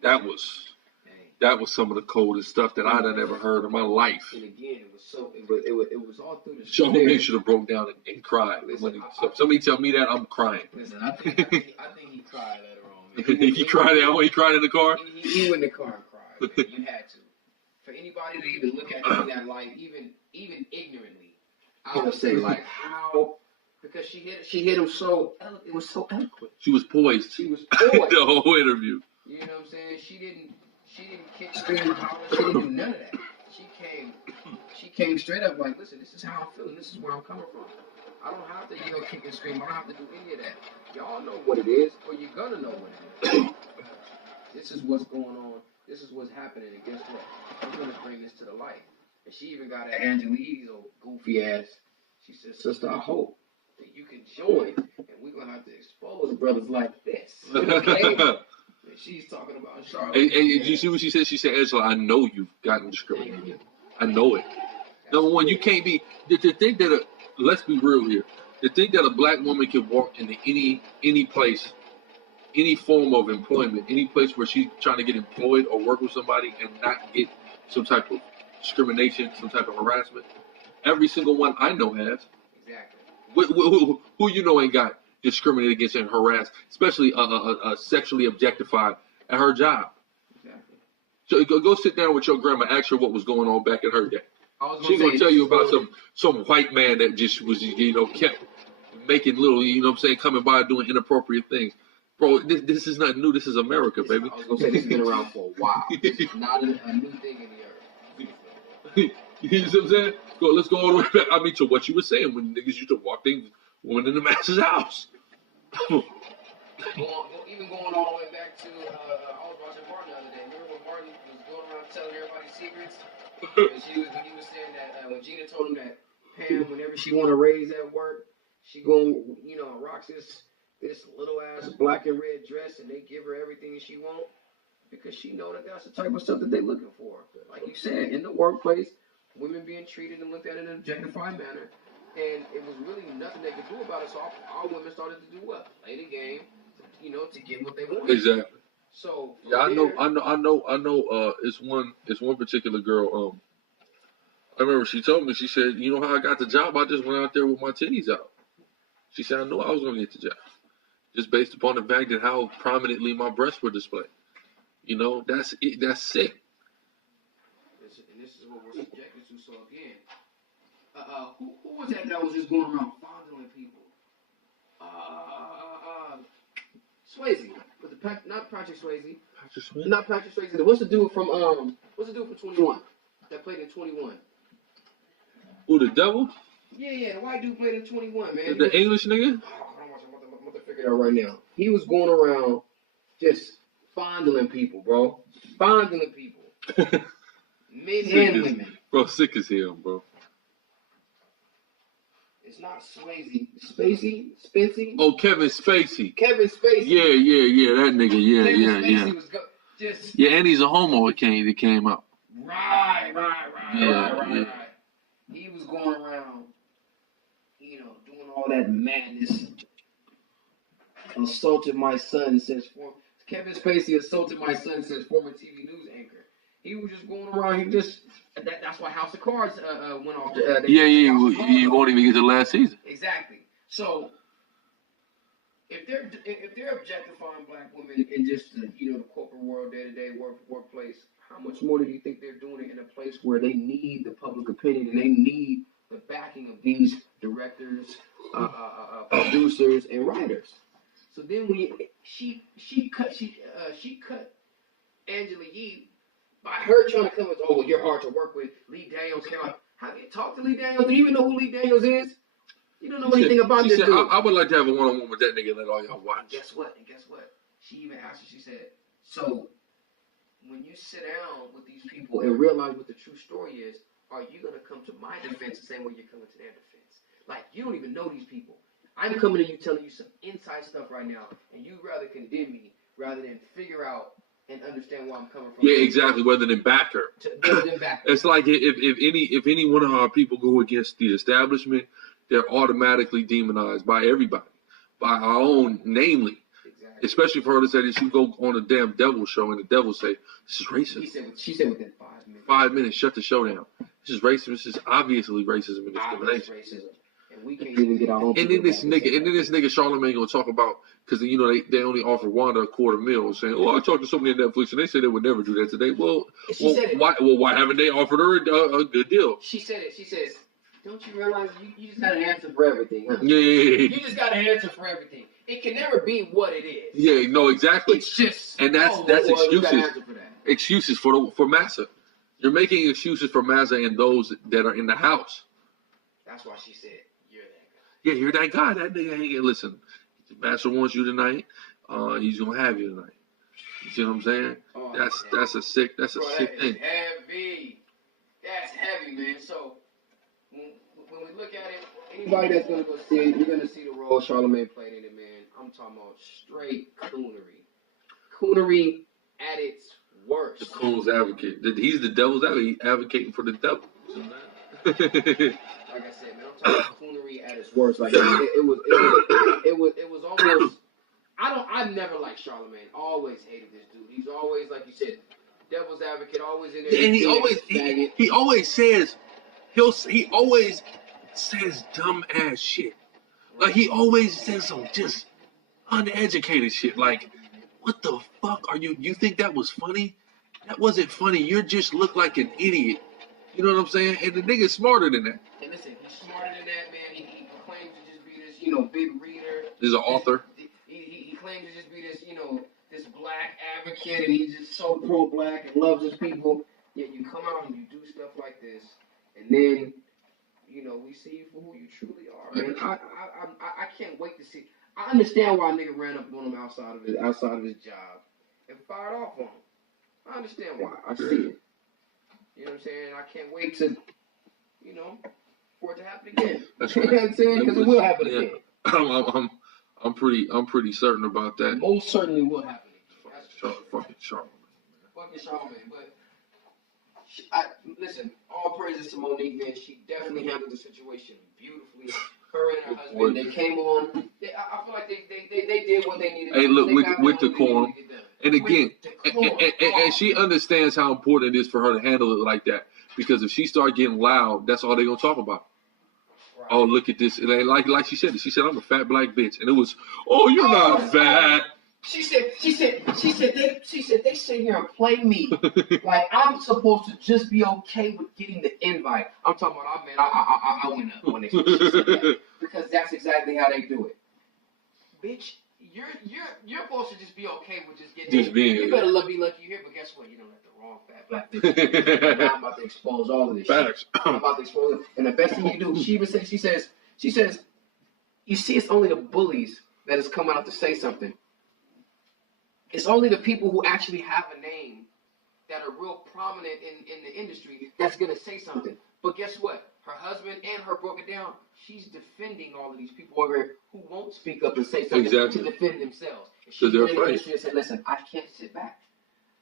That was some of the coldest stuff that I'd ever heard in my life. And again, it was all through the Charlemagne should have broke down and cried. Listen, somebody tell me that, I'm crying. Listen, I think he cried later on. Man. He cried in the car? He went in the car and cried, man. You had to. For anybody to even look at it in that light, even ignorantly, I would say, like, how, because she hit him so, it was so eloquent. She was poised. She was poised. The whole interview. You know what I'm saying? She didn't kick, scream, holler. She didn't do none of that. She came straight up like, "Listen, this is how I'm feeling. This is where I'm coming from. I don't have to, kick and scream. I don't have to do any of that. Y'all know what it is, or you're gonna know what it is. This is what's going on. This is what's happening. And guess what? I'm gonna bring this to the light." And she even got at Angelique's old goofy ass. She said, "Sister, I hope that you can join, and we're gonna have to expose brothers like this." Okay? And she's talking about Charlotte. And did you see what she said? She said, "Angela, I know you've gotten discriminated against. I know it. Number one, you can't be, to think that, let's be real here, to think that a black woman can walk into any place, any form of employment, any place where she's trying to get employed or work with somebody and not get some type of discrimination, some type of harassment. Every single one I know has. Exactly. Who you know ain't got discriminated against and harassed, especially sexually objectified at her job. Exactly. So go sit down with your grandma, ask her what was going on back in her day. She's gonna tell you about some white man that just was kept making little coming by doing inappropriate things. Bro, this is not new. This is America, baby. I was gonna say this has been around for a while. This is not a new thing in the earth. You know what I'm saying? Let's go all the way back. I mean, to what you were saying when niggas used to walk things, women in the master's house. Even going all the way back to, I was watching Martin the other day. Remember when Martin was going around telling everybody secrets? When he was saying that when Gina told him that Pam, whenever she want to raise at work, she going, rocks this little ass black and red dress, and they give her everything she want because she know that that's the type of stuff that they looking for. Like you said, in the workplace, women being treated and looked at in an objectified manner, and it was really nothing they could do about it. So our women started to do what? Play the game, to get what they wanted. Exactly. So yeah, I know. It's one particular girl. I remember she told me. She said, "You know how I got the job? I just went out there with my titties out." She said, "I knew I was gonna get the job, just based upon the fact that how prominently my breasts were displayed. That's it. That's sick." And this is what we're subjected to. So again, who was that was just going around fondling people? Swayze. Was it not Patrick Swayze? Patrick Swayze? Not Patrick Swayze. What's the dude from 21 that played in 21? Who, the devil? Yeah, the white dude played in 21, man. The English nigga? I'm about to figure it out right now. He was going around just fondling people, bro. Fondling people. Men and women. Bro, sick as hell, bro. It's not Swayze. Spacey? Oh, Kevin Spacey. Kevin Spacey. Yeah, that nigga. Kevin Spacey was just... Yeah, and he's a homo. It came out. Right. He was going around, doing all that madness. Assaulted my son, says Kevin Spacey assaulted my son, says former TV news anchor. He was just going around. That's why House of Cards went off. He won't even get to last season. Exactly. So if they're objectifying black women in just the corporate world, day to day workplace, how much more do you think they're doing it in a place where they need the public opinion and they need the backing of these directors, producers, and writers? So then she cut Angela Yee by her trying to come with, oh, well, you're hard to work with. Lee Daniels came out. Have you talked to Lee Daniels? Do you even know who Lee Daniels is? You don't know anything about this dude. I would like to have a one-on-one with that nigga and let all y'all watch. And guess what? She even asked her, she said, so when you sit down with these people and realize what the true story is, are you going to come to my defense the same way you're coming to their defense? Like, you don't even know these people. I'm coming to you telling you some inside stuff right now, and you rather condemn me rather than figure out and understand where I'm coming from. Yeah, exactly. Rather than back her. It's like if any one of our people go against the establishment, they're automatically demonized by everybody, by our own, namely. Exactly. Especially for her to say that she go on a damn devil show and the devil say this is racist. She said within 5 minutes. 5 minutes, shut the show down. This is racism. This is obviously racism and discrimination. Racism. And we can't even get our own. And then this nigga Charlemagne gonna talk about, because they only offer Wanda $250,000, saying, oh, I talked to somebody at Netflix and they said they would never do that today. Why haven't they offered her a good deal? She said it. She says, don't you realize you just got an answer for everything? Huh? Yeah. You just got an answer for everything. It can never be what it is. Yeah, no, exactly. It's just, and that's excuses. Excuses for Massa. You're making excuses for Massa and those that are in the house. That's why she said, you're that guy. Yeah, you're that guy. That nigga ain't gonna listen. Massa wants you tonight. He's gonna have you tonight. You see what I'm saying? Oh, that's a sick thing. Heavy. That's heavy, man. So when we look at it, anybody that's gonna go see it, you're gonna see the role Charlemagne played in it, man. I'm talking about straight coonery. Coonery at its worst. The coon's advocate. He's the devil's advocate. He's advocating for the devil. Like I said, man, I'm talking about coonery at its worst. Like it was almost. I've never liked Charlemagne. Always hated this dude. He's always, like you said, devil's advocate. Always in there. And he always says dumb ass shit. Like he always says some just uneducated shit. Like, what the fuck are you? You think that was funny? That wasn't funny. You just look like an idiot. You know what I'm saying? And the nigga's smarter than that. And listen, he's smarter than that, man. He claims to just be this, big reader. He's an author. He claims to just be this, this black advocate, and he's just so pro-black and loves his people. Yet you come out and you do stuff like this, and then, we see you for who you truly are. And I can't wait to see. I understand why a nigga ran up on him outside of his job and fired off on him. I understand why. I see it. You know what I'm saying? I can't wait to, for it to happen again. That's right. You know what I'm saying? Because it will happen again. I'm pretty certain about that. It most certainly will happen again. Fucking Charlemagne. Fucking Charlemagne. But listen, all praises to Monique, man. She definitely handled the situation beautifully. Her and her husband, they came on. I feel like they did what they needed to do. Hey, look, with decorum. And again, and she understands how important it is for her to handle it like that. Because if she start getting loud, that's all they're going to talk about. Right. Oh, look at this. And like she said, I'm a fat black bitch. And it was, oh, you're not fat. She said, they sit here and play me like I'm supposed to just be okay with getting the invite. I'm talking about, I went up when she said that. Because that's exactly how they do it. Bitch, you're supposed to just be okay with just getting. Just being. You better be lucky you're here, but guess what? You don't let the wrong fat black bitch. Now I'm about to expose all of this. Facts. Shit. I'm about to expose it. And the best thing you do, she even says, she says, you see, it's only the bullies that is coming out to say something. It's only the people who actually have a name that are real prominent in the industry that's gonna say something. But guess what? Her husband and her broke it down. She's defending all of these people over here who won't speak up and say something to defend themselves. She's in the industry and say, listen, I can't sit back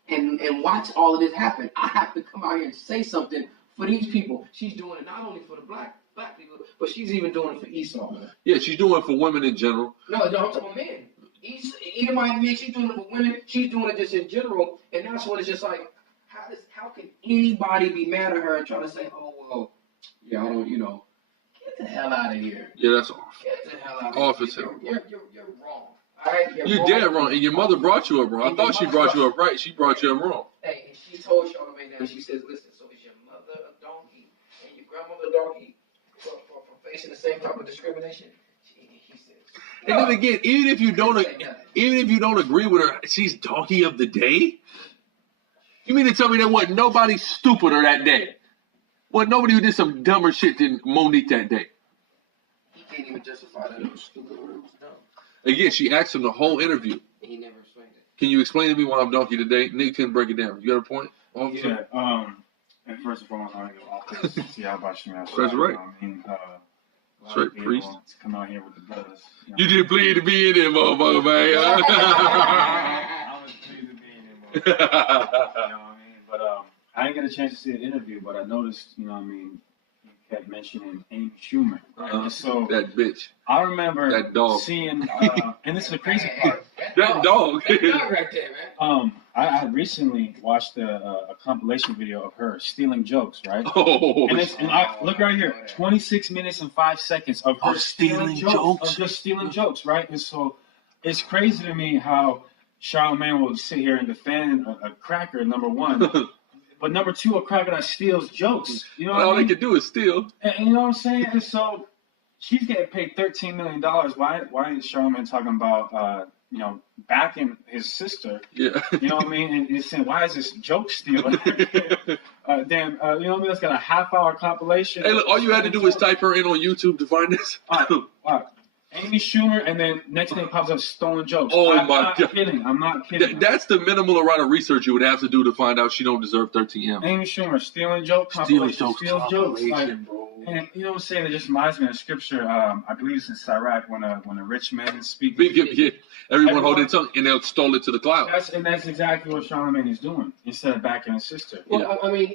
and watch all of this happen. I have to come out here and say something for these people. She's doing it not only for the black people, but she's even doing it for Issa. Yeah, she's doing it for women in general. No, I'm talking about men. Even my men, she's doing it for women. She's doing it just in general. And that's when it's just like, how can anybody be mad at her and try to say, oh, well, yeah, I don't, get the hell out of here. Yeah, that's off. Get the hell out of off here. As hell. You're wrong. All right? You're dead wrong. And your mother brought you up wrong. I thought she brought you up right. She brought you up wrong. Hey, and she told Charlemagne that, she says, listen, so is your mother a donkey and your grandmother a donkey for facing the same type of discrimination? He says. And then again, even if you don't agree with her, she's donkey of the day? You mean to tell me there wasn't nobody stupider that day? Wasn't nobody who did some dumber shit than Monique that day? He can't even justify that it was stupid or it was dumb. Again, she asked him the whole interview. And he never explained it. Can you explain to me why I'm donkey today? Nick couldn't break it down. You got a point? Yeah, and first and foremost, I want to go off this. See how about you, man? That's right. I mean, Straight priest. To come out here with the brothers. You did plead to be in there, motherfucker, man. I was pleased to be in there, motherfucker. You know what I mean? But I didn't get a chance to see the interview, but I noticed, you kept mentioning Amy Schumer. Right? So that bitch. I remember that dog. Seeing, and this is the crazy part. That dog. That dog right there, man. I recently watched a compilation video of her stealing jokes, right? Oh, and look right here, 26 minutes and 5 seconds of her stealing jokes. Of just stealing jokes, right? And so it's crazy to me how Charlemagne will sit here and defend a cracker, number one. But number two, a cracker that steals jokes. You know what I mean? All they can do is steal. And you know what I'm saying? And so she's getting paid $13 million. Why ain't Charlemagne talking about, backing his sister? Yeah. You know what I mean? And he's saying, why is this joke stealing? You know what I mean? That's got a half-hour compilation. Hey, look, all you had to do was type her in on YouTube to find this. All right. Amy Schumer, and then next thing pops up, stolen jokes. Oh, I'm my not God. Kidding. I'm not kidding. That's the minimal amount of research you would have to do to find out she don't deserve 13 M. Amy Schumer, stealing jokes. Steals jokes. Like, bro. And you know what I'm saying? It just reminds me of scripture. I believe it's in Sirach when a rich man speaks. Everyone hold their tongue, and they'll stole it to the cloud. That's exactly what Charlemagne is doing instead of backing his sister. Well, yeah. I mean,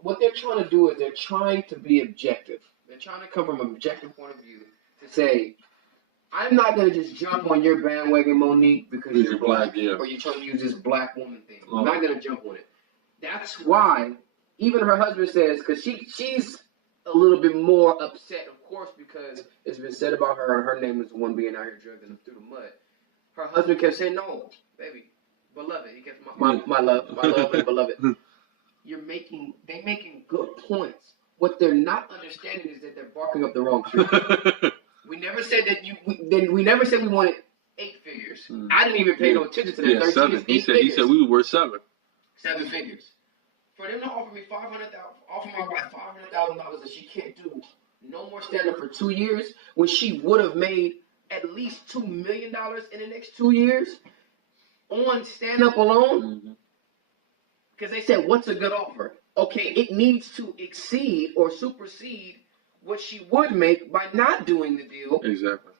what they're trying to do is they're trying to be objective. They're trying to come from an objective point of view to say, I'm not going to just jump on your bandwagon, Monique, because you're black, or you're trying to use this black woman thing. I'm not going to jump on it. That's why even her husband says, because she's a little bit more upset, of course, because it's been said about her, and her name is the one being out here dragging them through the mud. Her husband kept saying, no, baby, beloved. He kept, my love and beloved. They're making good points. What they're not understanding is that they're barking up the wrong tree. We never said that we never said we wanted 8 figures. I didn't even pay no attention to that. Yeah, 7. He said we were worth 7. 7 figures. For them to offer me my wife $500,000 that she can't do no more stand-up for 2 years, when she would have made at least $2 million in the next 2 years on stand-up alone. Because they said, what's a good offer? Okay, it needs to exceed or supersede what she would make by not doing the deal. Exactly.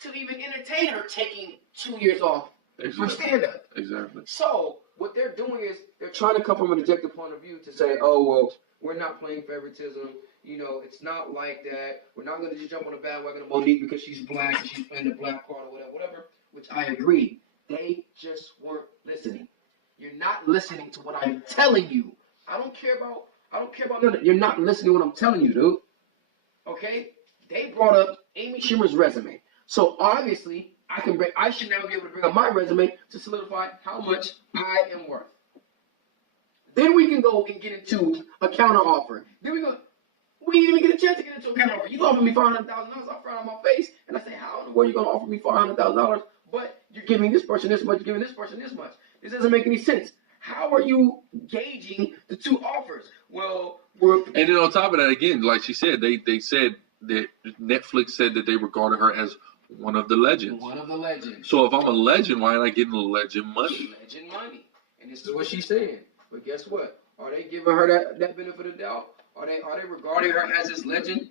To even entertain her taking 2 years off for stand-up. Exactly. So what they're doing is they're trying to come from an objective point of view to say, oh, well, we're not playing favoritism. It's not like that. We're not going to just jump on the bandwagon of Monique because she's black and she's playing the black card or whatever, which I agree. They just weren't listening. You're not listening to what I'm telling you. I don't care about nothing. You're not listening to what I'm telling you, dude. Okay? They brought up Amy Schumer's resume. So obviously, I should never be able to bring up my resume to solidify how much I am worth. Then we can go and get into a counter offer. Then we didn't even get a chance to get into a counter offer. You offer me $500,000, I frown on my face, and I say, how in the world are you going to offer me $500,000? But You're giving this person this much, giving this person this much. This doesn't make any sense. How are you gauging the two offers? Well, and then on top of that, again, like she said, they said that Netflix said that they regarded her as one of the legends. One of the legends. So if I'm a legend, why am I getting legend money? Legend money. And this is what she's saying. But guess what? Are they giving her that benefit of doubt? Are they regarding her as this legend,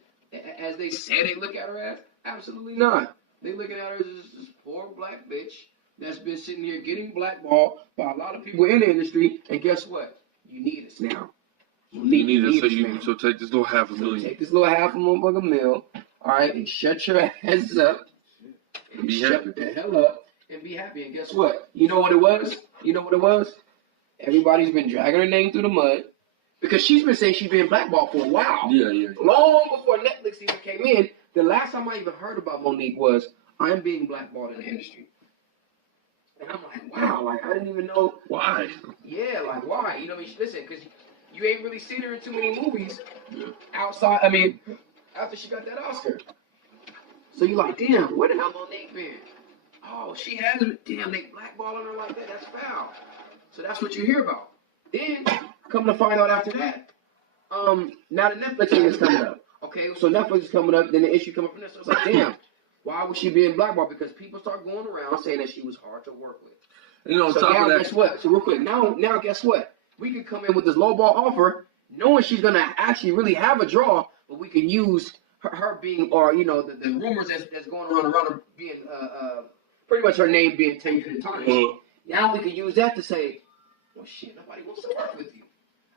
as they say they look at her as? Absolutely not. They looking at her as this poor black bitch that's been sitting here getting blackballed by a lot of people in the industry. And guess what? You need us now. You need us. So take this little $500,000. Take this little $500,000, all right, and shut your ass up. And be shut happy. the hell up and be happy. And guess what? You know what it was? Everybody's been dragging her name through the mud because she's been saying she's been blackballed for a while. Yeah. Long before Netflix even came in, the last time I even heard about Monique was, I'm being blackballed in the industry. And I'm like, wow, like I didn't even know. Why? Yeah, like why? You know what I mean? Listen, because you ain't really seen her in too many movies outside. I mean, after she got that Oscar. So you're like, damn, where the hell Monique been? Oh, she hasn't. Damn, they blackballing her like that. That's foul. So that's what you hear about. Then, come to find out after that, now the Netflix thing is coming up. Okay, so Netflix is coming up, then the issue coming from there. So it's like, damn, why was she being blackballed? Because people start going around saying that she was hard to work with. You know, on So top now, of that, guess what? So real quick, now guess what? We can come in with this lowball offer, knowing she's gonna actually really have a draw, but we can use her being, or you know, the rumors that's going around her being, pretty much her name being tainted and tarnished. Now we can use that to say, well, shit, nobody wants to work with you.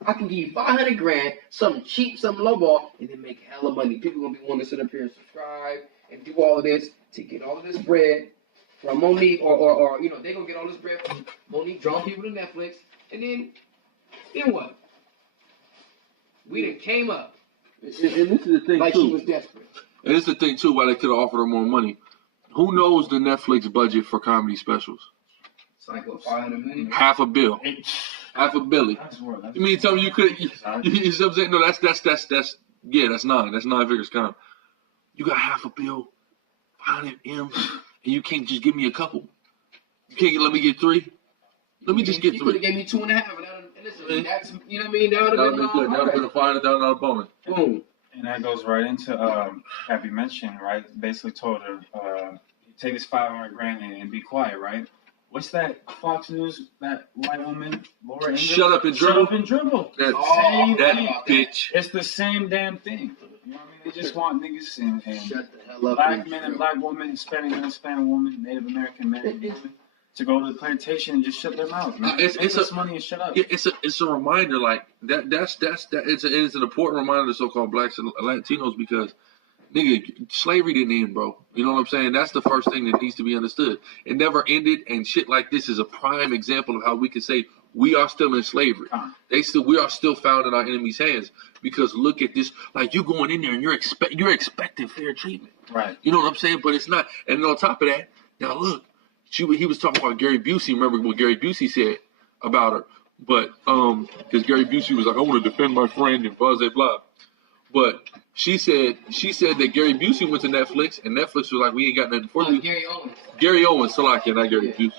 I can give you $500,000, something cheap, something lowball, and then make hella money. People gonna be wanting to sit up here and subscribe and do all of this to get all of this bread from Monique, or you know, they gonna get all this bread from Monique, drawing people to Netflix, and then what? We done came up. and this is the thing like too. she was desperate. And this is the thing too. Why they could have offered her more money. Who knows the Netflix budget for comedy specials? It's like what, $500 million? $500 million. $500 million. You mean tell me you could? You know what I'm saying? No, that's that's 9 figures count. You got $500 million, 500 M's, and you can't just give me a couple. You can't let me get 3. Let me just get 3. You could have gave me 2.5, and listen, that's, you know what I mean? That would have been good. That would have been a $500,000 bonus. Boom. And that goes right into have you mentioned, right? Basically told her, take this $500,000 and be quiet, right? What's that Fox News, that white woman, Laura Ingalls? Shut up and dribble. Shut up and dribble. That bitch. It's the same damn thing. You know what I mean? They just want niggas and Shut the hell up. black men and black women, Hispanic and Hispanic women, Native American men and women to go to the plantation and just shut their mouth. Man. It's this money and shut up. Yeah, it's a reminder like that's it's an important reminder to so-called blacks and Latinos because nigga, slavery didn't end, bro. You know what I'm saying? That's the first thing that needs to be understood. It never ended, and shit like this is a prime example of how we can say we are still in slavery. We are still found in our enemy's hands because look at this. Like you going in there and you're expecting fair treatment. Right. You know what I'm saying? But it's not. And on top of that, now look, he was talking about Gary Busey. Remember what Gary Busey said about her? But because Gary Busey was like, I want to defend my friend and blah blah blah. But she said that Gary Busey went to Netflix and Netflix was like, we ain't got nothing for you. Gary Owens, Salakia, not Gary Busey.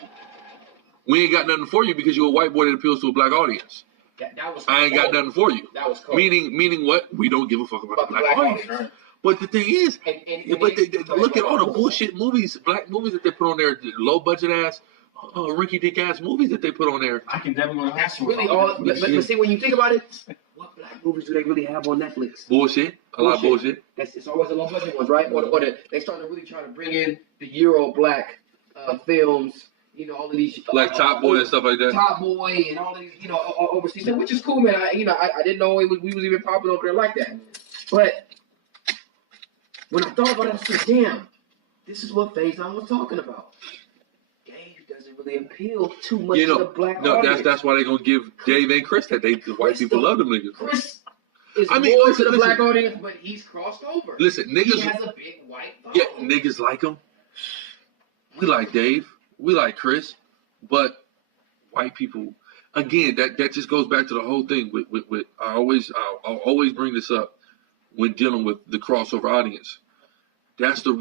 We ain't got nothing for you because you're a white boy that appeals to a black audience. That was I ain't got nothing for you. That was cold. Meaning what? We don't give a fuck about the black audience. Right. But the thing is, they look at all the bullshit movies, black movies that they put on there, low budget ass, rinky dink ass movies that they put on there. I can definitely That's really all. But see, when you think about it, what black movies do they really have on Netflix? Bullshit. A lot of bullshit. It's always the low budget ones, right? Or they started really trying to bring in the Euro black films. You know, all of these like Top Boy and stuff like that. Top Boy and all of these, you know, overseas, which is cool, man. I didn't know we was even popular over there like that. But when I thought about it, I said, damn, this is what Faison was talking about. Dave doesn't really appeal too much to the black audience. That's why they're gonna give Dave and Chris that. The white people love them niggas. Chris is more to the black audience, but he's crossed over. Listen, niggas. He has a big white following. Yeah, niggas like him. We like Dave. We like Chris, but white people, again, that just goes back to the whole thing with I'll always bring this up when dealing with the crossover audience. That's when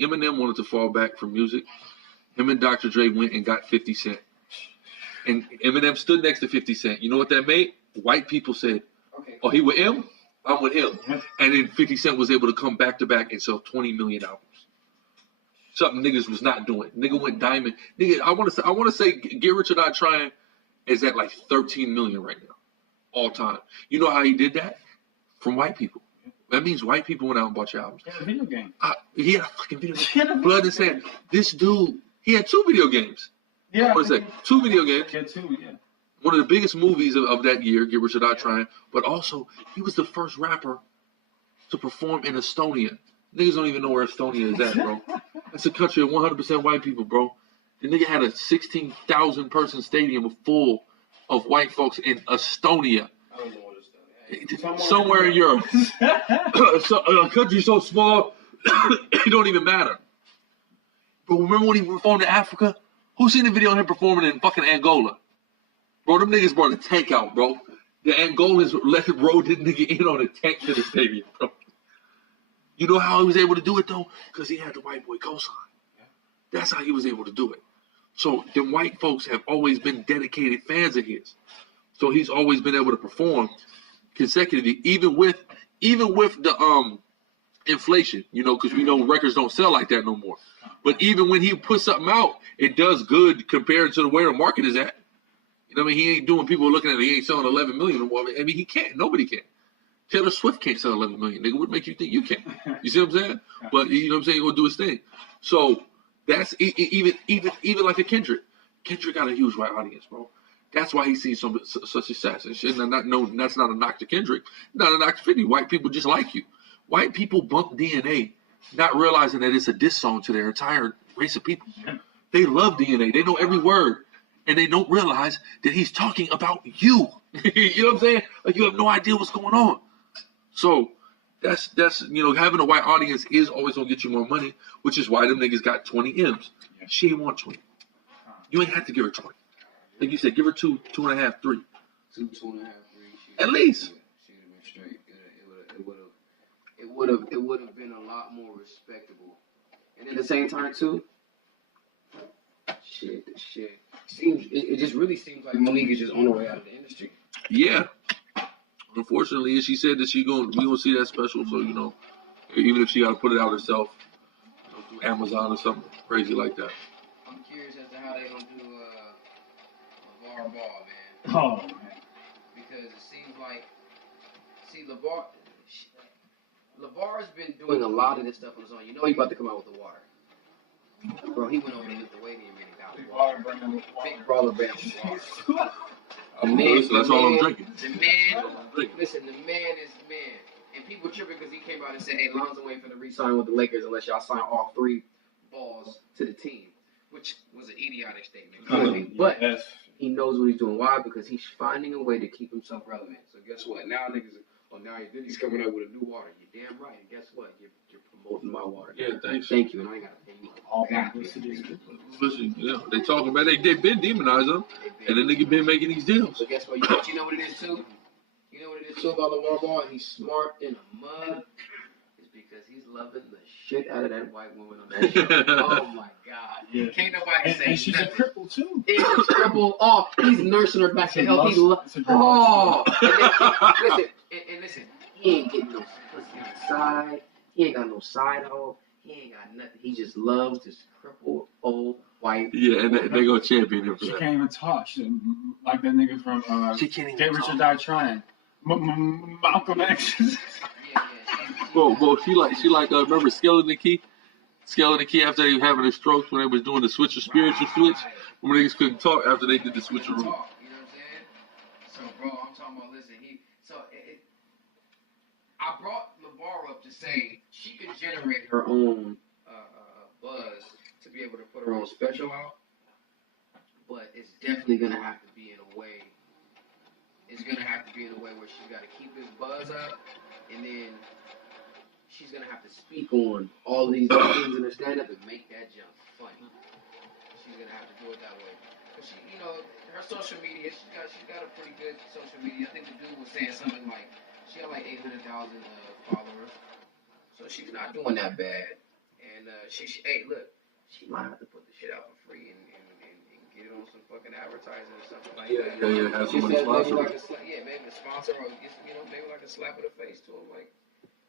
Eminem wanted to fall back from music, Him and Dr. Dre went and got 50 Cent. And Eminem stood next to 50 Cent. You know what that made? White people said, oh, he with him? I'm with him. And then 50 Cent was able to come back to back and sell 20 million albums. Something niggas was not doing. Nigga went diamond. Nigga, I want to say Get Rich or Die Trying is at like 13 million right now. All time. You know how he did that? From white people. That means white people went out and bought your albums. He had a video game. He had a fucking video game. Blood and Sand. This dude, he had 2 video games. Yeah. What's that? 2 video games. Yeah, 2, yeah. One of the biggest movies of that year, Get Rich or Die Trying. But also, he was the first rapper to perform in Estonia. Niggas don't even know where Estonia is at, bro. That's a country of 100% white people, bro. The nigga had a 16,000 person stadium full of white folks in Estonia. I don't know what Estonia is. Somewhere in Europe. A country so small, it don't even matter. But remember when he performed in Africa? Who seen the video of him performing in fucking Angola? Bro, them niggas brought a tank out, bro. The Angolans rode this nigga in on a tank to the stadium, bro. You know how he was able to do it, though? Because he had the white boy cosign. That's how he was able to do it. So them white folks have always been dedicated fans of his. So he's always been able to perform consecutively, even with the inflation, you know, because we know records don't sell like that no more. But even when he puts something out, it does good compared to where the market is at. You know what I mean? He ain't doing people looking at it. He ain't selling 11 million no more. I mean, he can't. Nobody can. Taylor Swift can't sell 11 million. Nigga, what make you think you can? You see what I'm saying? But you know what I'm saying? He's gonna do his thing. So that's even like a Kendrick. Kendrick got a huge white audience, bro. That's why he's seen such success and shit. And that's not a knock to Kendrick. Not a knock to 50. White people just like you. White people bump DNA, not realizing that it's a diss song to their entire race of people. They love DNA. They know every word. And they don't realize that he's talking about you. You know what I'm saying? Like you have no idea what's going on. So that's you know, having a white audience is always gonna get you more money, which is why them niggas got 20 M's. She ain't want 20. You ain't have to give her 20. Like you said, give her 2, 2.5, 3. 2.5, 3. At least. She would have been straight. It would have been a lot more respectable. And at the same time too, shit. It just really seems like Monique is just on her way out of the industry. Yeah. Unfortunately, she said that we gonna see that special. So you know, even if she got to put it out herself, you know, through Amazon or something crazy like that. I'm curious as to how they gonna do LeVar Ball, man. Oh, man. Because it seems like, LeVar's been doing a lot of this stuff on his own. You know he about to come out with the water. Bro, he went over to Lithuania and got the water. Big brawler brand of water. That's all I'm drinking. The man is man. And people tripping because he came out and said, hey, Lonzo ain't finna re-sign with the Lakers unless y'all sign all 3 balls to the team. Which was an idiotic statement. You know what I mean? But he knows what he's doing. Why? Because he's finding a way to keep himself relevant. So guess what? Now niggas, now he's coming up with a new water. You're damn right. And guess what? You're promoting my water. Yeah, thanks. Thank you. And I ain't got to pay you. Listen, yeah, they talking about they been demonizing him, and the nigga been making these deals. So guess what? You know what it is too? You know what it is too about LeVar Ball? He's smart in the mud. It's because he's loving the shit out of that white woman on that show. Oh my God. Yeah. Can't nobody say and she's nothing. a cripple too. She's a cripple. Oh, he's nursing her back to health. Listen, he ain't getting no pussy inside. He ain't got no side hoe. He ain't got nothing. He just loves this crippled old white. Yeah, and they gonna champion him for She that. can't even talk. She, like that nigga from She can't even Get Rich or Die Trying. Malcolm X. Well, she like remember Skeleton Key? Skeleton Key after they were having their strokes when they was doing the switch of spiritual switch. When niggas couldn't talk after they did the switcheroo. You know what I'm saying? So, bro, I'm talking about, listen, I brought LeVar up to say she could generate her own buzz to be able to put her own special out, but it's definitely going to have to be in a way, where she's got to keep this buzz up, and then she's going to have to speak on all these things in her stand-up and make that jump funny. She's going to have to do it that way. But she, you know, her social media, she's got a pretty good social media. I think the dude was saying something like, she had like 800,000 followers, so she's not doing that bad. And hey, look, she might have to put the shit out for free and get it on some fucking advertising or something like Yeah, that. yeah, have somebody sponsor it. Maybe a sponsor or maybe like a slap of the face to them. Like,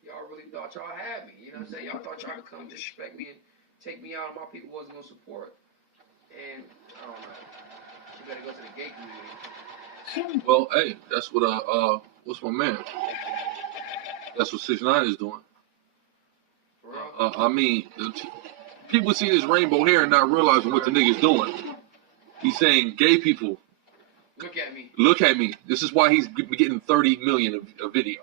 y'all really thought y'all had me. You know what I'm saying? Y'all thought y'all could come disrespect me and take me out and my people wasn't gonna support. And I don't know. You better go to the gay community. Well, hey, that's what what's my man? That's what 6ix9ine is doing. I mean, people see this rainbow hair and not realizing what the nigga's doing. He's saying, gay people, look at me. Look at me. This is why he's getting 30 million a video.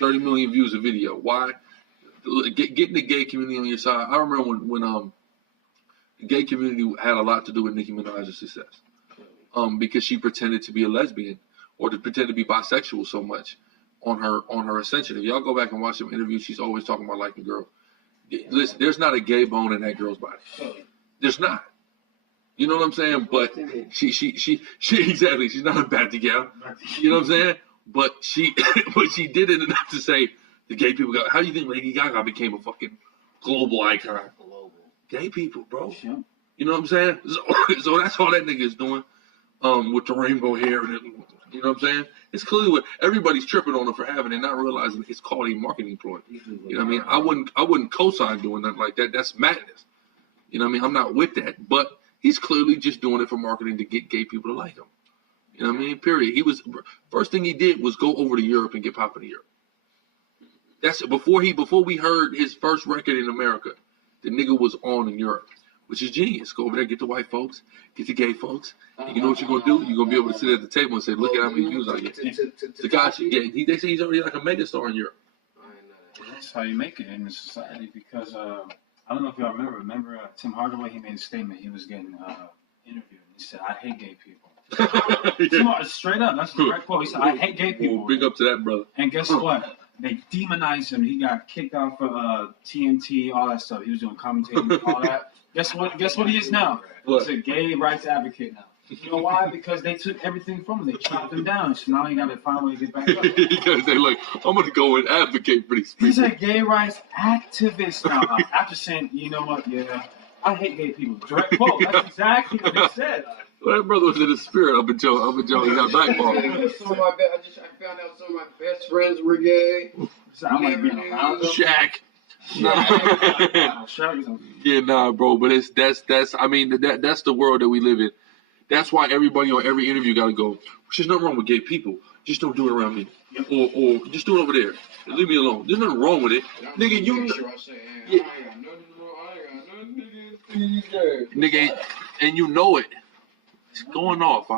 30 million views a video. Why? Getting the gay community on your side. I remember when the gay community had a lot to do with Nicki Minaj's success. Because she pretended to be a lesbian or to pretend to be bisexual so much on her ascension. If y'all go back and watch some interviews, she's always talking about liking girls. Listen, there's not a gay bone in that girl's body. There's not. You know what I'm saying? But she exactly. She's not a batty gal. You know what I'm saying? But she did it enough to say the gay people got. How do you think Lady Gaga became a fucking global icon? Global. Gay people, bro. Sure. You know what I'm saying? So that's all that nigga is doing. With the rainbow hair and everything. You know what I'm saying? It's clearly what everybody's tripping on her for having it, not realizing it's called a marketing ploy. You know what I mean? I wouldn't co-sign doing nothing like that. That's madness. You know what I mean? I'm not with that. But he's clearly just doing it for marketing to get gay people to like him. You know what I mean? Period. First thing he did was go over to Europe and get popping in Europe. That's before we heard his first record in America. The nigga was on in Europe, which is genius. Go over there, get the white folks, get the gay folks. And you know what you're gonna do? You're gonna be able to sit at the table and say, "Look at how many views I get." Tekashi, yeah, they say he's already like a megastar in Europe. That's how you make it in this society. Because I don't know if y'all remember Tim Hardaway. He made a statement. He was getting interviewed. He said, "I hate gay people." Straight up, that's the direct quote. He said, "I hate gay people." Big up to that brother. And guess what? They demonized him. He got kicked out for TNT, all that stuff. He was doing commentating, all that. Guess what he is now? He's a gay rights advocate now. You know why? Because they took everything from him. They chopped him down. So now he got to find a way to get back up. He got to say, look, I'm going to go and advocate for these people. He's a gay rights activist now. After saying, you know what, yeah, I hate gay people. Direct quote. That's exactly what he said. Well, that brother was in the spirit up until he got blackballed. I found out some of my best friends were gay. Shaq. Yeah, nah, bro. But that's the world that we live in. That's why everybody on every interview got to go. There's nothing wrong with gay people. Just don't do it around me, or just do it over there. Leave me alone. There's nothing wrong with it, nigga. Nigga, and you know it. It's going off.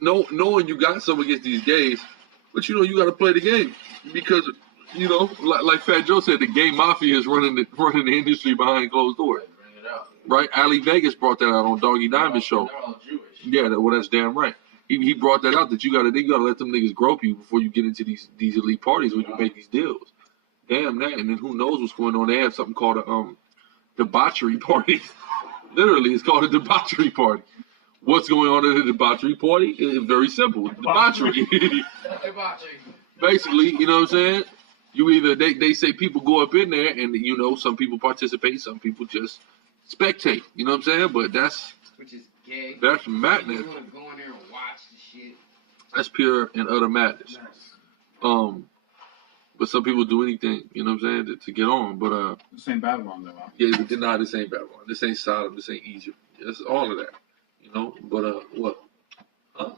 Knowing you got something against these gays, but you got to play the game because. Like Fat Joe said, the gay mafia is running the industry behind closed doors. Right? Ali Vegas brought that out on Doggy Diamond show. Yeah, that's damn right. He brought that out that you gotta let them niggas grope you before you get into these elite parties when you make these deals. Damn that, and then who knows what's going on? They have something called a debauchery party. Literally, it's called a debauchery party. What's going on at a debauchery party? It's very simple. Debauchery. Basically, you know what I'm saying? You either they say people go up in there and some people participate, some people just spectate. You know what I'm saying? But which is gay. That's madness. You want to go in there and watch the shit. That's pure and utter madness. But some people do anything, you know what I'm saying, to get on. But this ain't Babylon though. Yeah, this ain't Babylon. This ain't Sodom. This ain't Egypt. It's all of that. But what? Huh?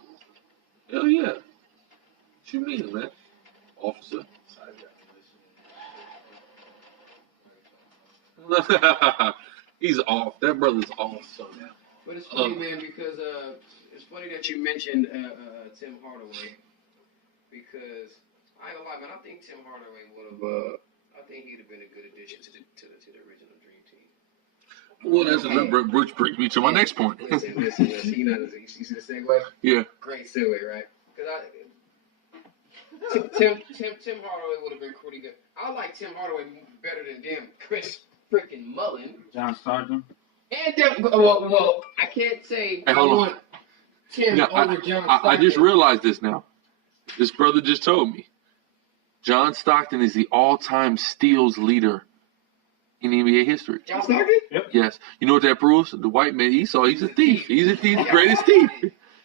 Hell yeah. What you mean, man? Officer. He's off. That brother's off. But it's funny, man, because it's funny that you mentioned Tim Hardaway, because I ain't gonna lie, man. I think Tim Hardaway would have. I think he'd have been a good addition to the original Dream Team. Well, that's which brings me to my next point. Listen. You see the segue? Yeah. Great segue, right? Because Tim Hardaway would have been pretty good. I like Tim Hardaway better than damn Chris freaking Mullen. John Stockton. And well, I can't say I want Tim over John Stockton. I just realized this now. This brother just told me. John Stockton is the all-time steals leader in NBA history. John Stockton? Yes. You know what that proves? The white man Esau, he's a thief. He's a thief, the greatest thief.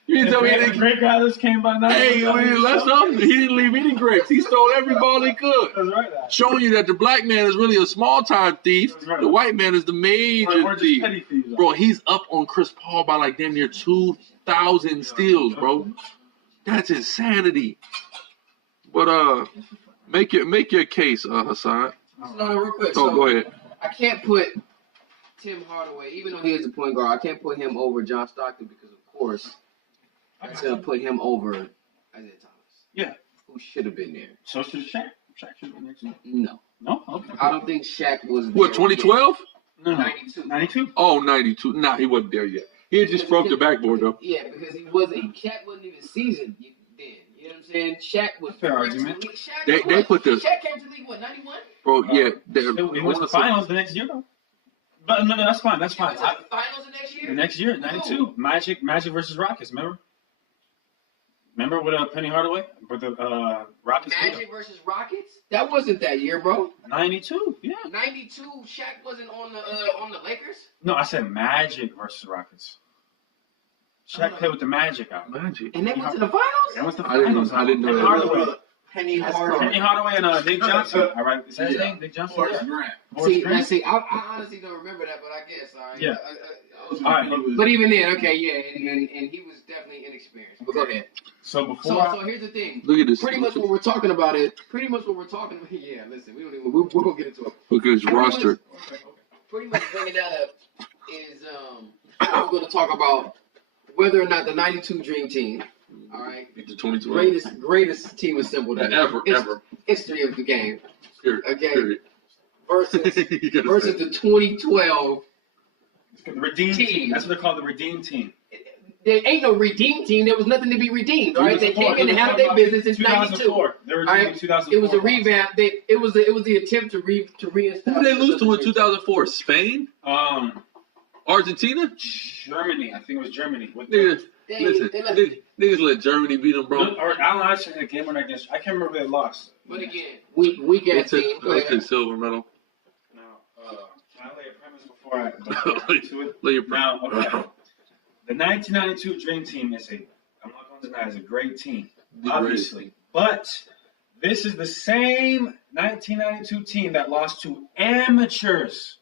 You didn't tell me anything. Great guy that came by now. Hey, let's know. He didn't leave any grapes. He stole every ball he could. That's right. Showing you that the black man is really a small-time thief. Right. The white man is the major thief. Bro, he's up on Chris Paul by like damn near 2,000 steals, bro. That's insanity. But make your case, Hassan. No, real quick. Oh, go ahead. I can't put Tim Hardaway, even though he is the point guard, I can't put him over John Stockton because, of course, that's going to put him over Isaiah Thomas. Yeah. Who should have been there. So should Shaq. Shaq should have been there too. No. No? Okay. I don't think Shaq was there. What, 2012? No. 92. 92? Oh, 92. Nah, he wasn't there yet. He had just broke the backboard, though. Yeah, because Shaq wasn't even seasoned then. You know what I'm saying? Shaq was Fair argument. They put the... Shaq came to the league, what, 91? Bro, yeah. He went to the finals the next year, though. But no, that's fine. That's fine. He went to the finals the next year? The next year, 92. Magic versus Rockets, remember? Remember with Penny Hardaway? With the Rockets? Magic versus Rockets? That wasn't that year, bro. 92, yeah. 92, Shaq wasn't on the Lakers? No, I said Magic versus Rockets. Shaq played with the Magic out. Magic. And they went to the finals? They went to the finals. I didn't know Penny that. Hardaway. Penny Hardaway. Penny Hardaway and Dick Johnson. All right, is that his name? Dick Johnson? Horace Grant. See, I honestly don't remember that, but I guess, all right. Yeah. All right, but even then, okay, yeah, and he was definitely inexperienced. But go ahead. So before. So here's the thing. Look at this. Pretty much what we're talking about. Yeah, listen, we're gonna get into it. Look at his roster. Pretty much bringing that up is we're gonna talk about whether or not the '92 Dream Team, all right, The 2012. greatest team assembled Ever. history of the game. Period. Okay. Period. Versus the 2012 Redeemed team. That's what they're called, the Redeemed team. There ain't no redeemed team. There was nothing to be redeemed. All right, they came in and handled their business in '92. They were in 2004. It was a revamp. It was the attempt to reestablish. Who did they lose to in 2004? Spain? Argentina? Germany. I think it was Germany. Niggas let Germany beat them, bro. Or Allen Iverson had a game winner against. I can't remember who they lost. But again, we get team. Let's take silver medal. Now, can I lay a premise before I go into it? Lay your premise. Now, okay. The 1992 Dream Team I'm not going to deny, is a great team, obviously. But this is the same 1992 team that lost to amateurs.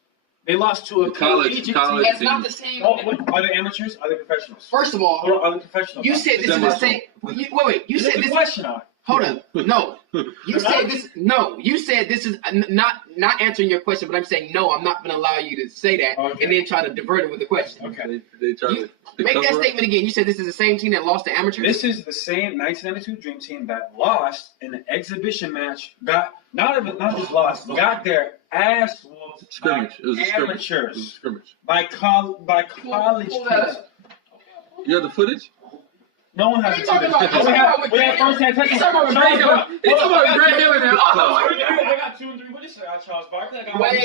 They lost to a collegiate team. That's not the same. Oh, are they amateurs? Are they professionals? First of all, are they professionals? You said this is the same. Wait. You said this. Question on. Hold on. No. You said this. No. You said this is not answering your question, but I'm saying no. I'm not going to allow you to say that and then try to divert it with the question. Okay. Make that statement again. You said this is the same team that lost to amateurs. This is the same 1992 Dream Team that lost in an exhibition match. Got not just lost. Got their ass whooped. Scrimmage. It was a scrimmage. Amateurs. It was a scrimmage. By college kids. You have the footage? No one has He's to talking about first-hand He's talking about Grant Hill. He's talking about Grant Hill now. I got 2 and 3. What did you say? Charles Barkley. Wait.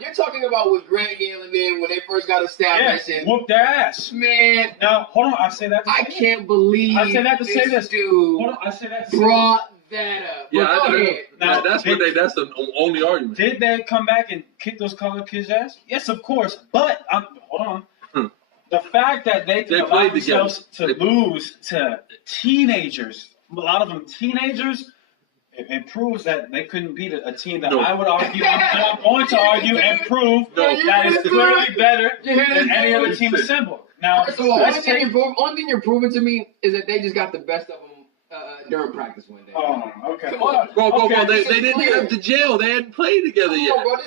You're talking about with Grant Hill and then when they first got established. Yeah, whoop their ass. Man. Now, hold on. I say that. I can't believe I say that to say this. Dude Hold on. I say that to say brought that up. Yeah, Go ahead. Now, that's the only argument. Did they come back and kick those college kids' ass? Yes, of course. But, hold on. The fact that they could allow themselves to lose to teenagers, a lot of them teenagers, it proves that they couldn't beat a team that I would argue, I'm going to argue and prove that is clearly better than any other team assembled. Now, first of all, only thing you're proving to me is that they just got the best of them during practice one day. Oh, okay. Come on. Bro, they didn't get up to jail. They hadn't played together yet. Bro,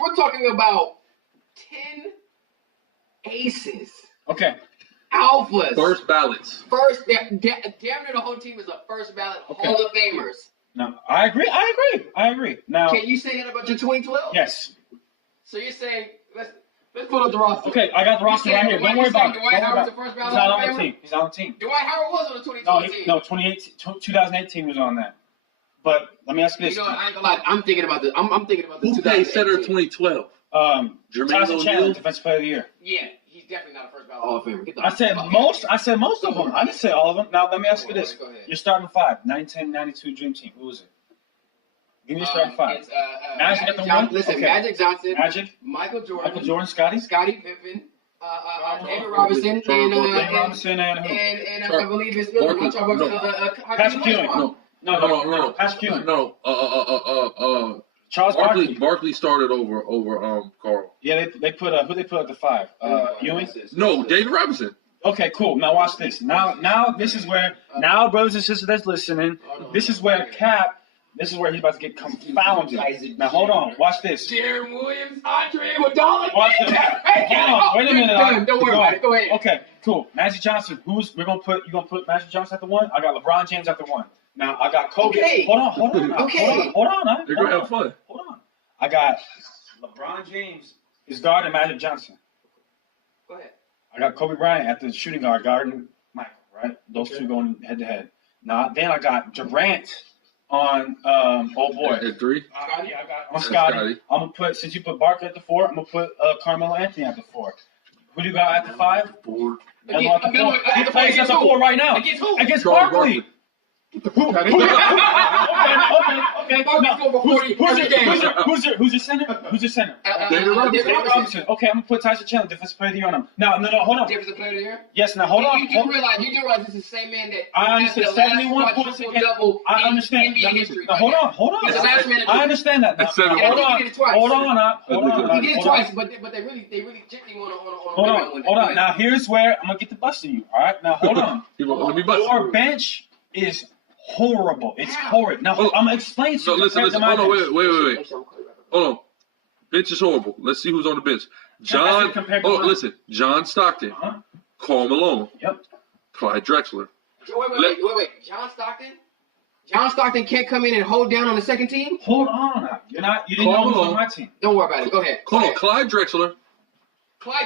we're talking about 10 aces. Okay. Alphas. First ballots. Damn near the whole team is a first ballot Hall of Famers. No, I agree. Now, can you say that about your 2012? Yes. So you're saying let's pull up the roster. Okay, I got the roster right here. Don't worry about it. Dwight Howard's the first ballot He's Hall on of the Famer? team. He's on the team. Dwight Howard was on the 2012 team. No, 2018 was on that. But let me ask you this. You know, I ain't gonna lie. I'm thinking about the. I'm thinking about the. Who played center 2012? Jermaine Chandler, Defensive Player of the Year. Yeah, he's definitely not a first ballot Hall of Famer. I said most of them. I didn't say all of them. Now let me ask you this: Your starting 5, 1992 Dream Team. Who was it? Give me a starting five. It's, Magic at the one? Listen, Okay. Magic Johnson, Magic, Michael Jordan, Michael Jordan, Scotty, Pippen, David Robinson, Charles Barkley. David Robinson, and who? and I Charles believe it's Barkley. Patrick Ewing. No. Patrick Ewing. No. Charles Barkley. Barkley. Barkley started over Carl. Yeah, they put who they put at the five? Ewing. No, David Robinson. Okay, cool. Now watch this. Now this is where brothers and sisters that's listening, this is where this is where he's about to get confounded. Now hold on, watch this. Jaron Williams, Andre Iguodala. Watch this. Hold on, wait a minute. Don't worry about it. Go ahead. Okay, cool. Magic Johnson. You gonna put Magic Johnson at the one? I got LeBron James at the one. Now I got Kobe. Okay. Hold on. Okay. Hold on. They're gonna have fun. Hold on. I got LeBron James is guarding Magic Johnson. Go ahead. I got Kobe Bryant at the shooting guard guarding Michael, right? Those two going head to head. Now then I got Durant on old boy. At 3. I got on Scotty. I'm gonna put, since you put Barkley at the 4, I'm gonna put Carmelo Anthony at the 4. Who do you got at the 5? 4. He plays at the 4 right now. Against who? Against Charles Barkley. Okay. Now, who's your center? David Robinson. Okay, I'm gonna put Tyson Chandler, defensive player of the year on him. No, hold on. Defensive player of the year? Yes, now hold on. You do realize this is the same man that I understand. 71 points again. I understand. NBA history. Now, hold on. He's the last man to do I it. understand that. That's Now, 71. hold He did it twice. on. He did it twice, but they really jipped him on Hold on. Now here's where I'm gonna get the bust of you. All right. Now hold on. Let me bust. Your bench is horrible. It's horrid. Now I'm gonna explain to So you. listen. Hold on. Wait. Hold on. Bench is horrible. Let's see who's on the bench. Listen. John Stockton. Karl Malone. Yep. Clyde Drexler. Wait. John Stockton can't come in and hold down on the second team? Hold on. You didn't know who's on my team. Don't worry about it. Go ahead. Hold on. Clyde Drexler.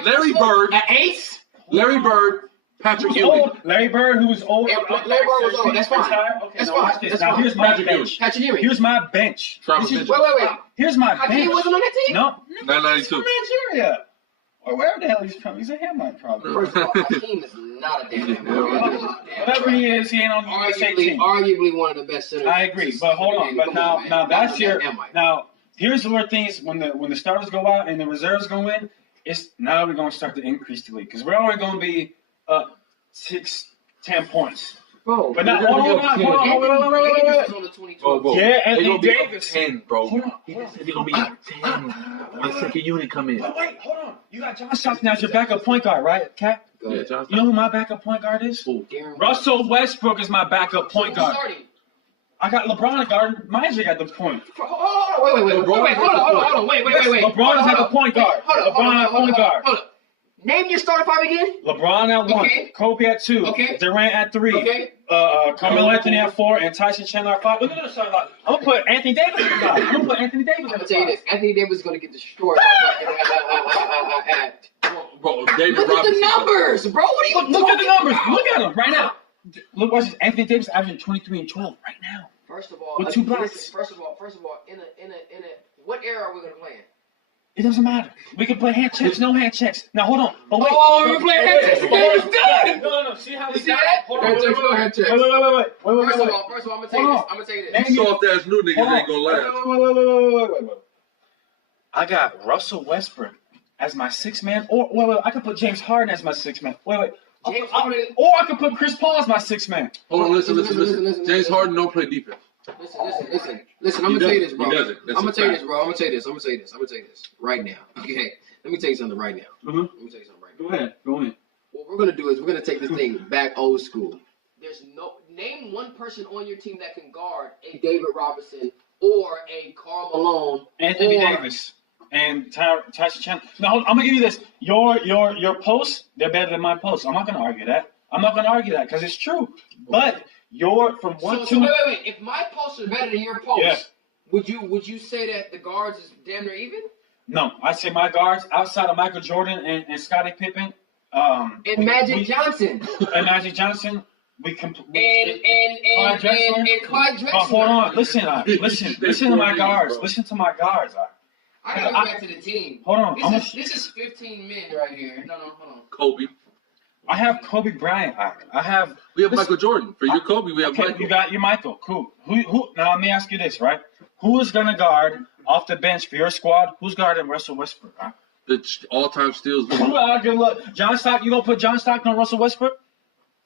Larry Drexler? Bird. An ace? Larry Bird. Patrick Who's Ewing. old? Larry Bird, who was old. Yeah, Larry Bird was old. That's fine. Okay, That's now fine. watch this. That's Now fine. here's my Patrick bench. Patrick Ewing. Here's my bench. Travis Mitchell. Wait. Here's my Hakeem bench. wasn't on that team? No. 992. He's from Nigeria. Or wherever the hell he's from. He's a Hamite, probably. First of all, Hakeem is not a damn man. Whatever he is, he ain't on the USA team. Arguably one of the best centers. I agree, but hold on. But now that's your. Now here's where things when the starters go out and the reserves go in. It's now we're gonna start to increase the league because we're already gonna be 6-10 points. Bro, But now hold on. Bro. Yeah, They Anthony gonna be up Davis. 10, bro. Hold on. He said they're gonna be up 10 when the second unit come in. But wait, hold on. You got John Stockton as your backup point guard, right, Cat? Yeah, John You know who my backup point guard is? Russell Westbrook is my backup point guard. I got LeBron guard Magic at the point. Wait, hold on. Wait. LeBron is at the point guard. LeBron at point guard. Hold up. Name your starting 5 again. LeBron at 1, Okay. Kobe at 2, Okay. Durant at 3, Okay. Carmelo Anthony at 4, and Tyson Chandler at 5. Look at this. I'm gonna put Anthony Davis at 5. I'm gonna put Anthony Davis I'm at gonna tell you 5. this. Anthony Davis is gonna get destroyed. Bro, David Look at the Robinson. numbers, bro. What are you Look at the numbers. about? Look at them right now. Look, watch this. Anthony Davis averaging 23 and 12 right now. First of all, With 2 blocks. listen, first of all, in a what era are we gonna play in? It doesn't matter. We can play hand checks, no hand checks. Now hold on. Oh wait. Oh, we're playing hand checks. The game is done. No. See how You we see got that? it? Hold on. Hand checks, no hand checks. Wait. First of all, I'm gonna tell you this. I'm gonna tell you this. These soft ass new niggas ain't gonna last. Wait. I got Russell Westbrook as my 6th man. Or I could put James Harden as my 6th man. Wait. James Harden. Or I could put Chris Paul as my 6th man. Hold on, listen. Listen. James Harden don't play defense. Listen. I'm gonna tell you this, bro. He doesn't. That's I'm gonna a tell you fact. this, bro. I'm gonna tell you this right now. Okay, let me tell you something right now. Mm-hmm. Let me tell you something right now. Go ahead. Go in. What we're gonna do is we're gonna take this thing back old school. There's name one person on your team that can guard a David Robinson or a Karl Malone. Anthony Davis and Tyson Chandler. Now I'm gonna give you this. Your posts, they're better than my posts. I'm not gonna argue that. Because it's true. But from 1 to wait. If my posts are better than your posts, would you say that the guards is damn near even? No, I say my guards outside of Michael Jordan and Scottie Pippen. And Magic Johnson. And Magic Johnson, we can. And Clyde Drexler. But hold on, listen to my guards. Listen to my guards. I gotta go back to the team. Hold on, This is 15 men right here. No, hold on. Kobe. I have Kobe Bryant. We have Michael Jordan. For your Kobe, we have Okay, Michael. you got your Michael. Cool. Who? Now let me ask you this, right? Who is gonna guard off the bench for your squad? Who's guarding Russell Westbrook? Huh? The all-time steals. Good luck. John Stockton. You gonna put John Stockton on Russell Westbrook?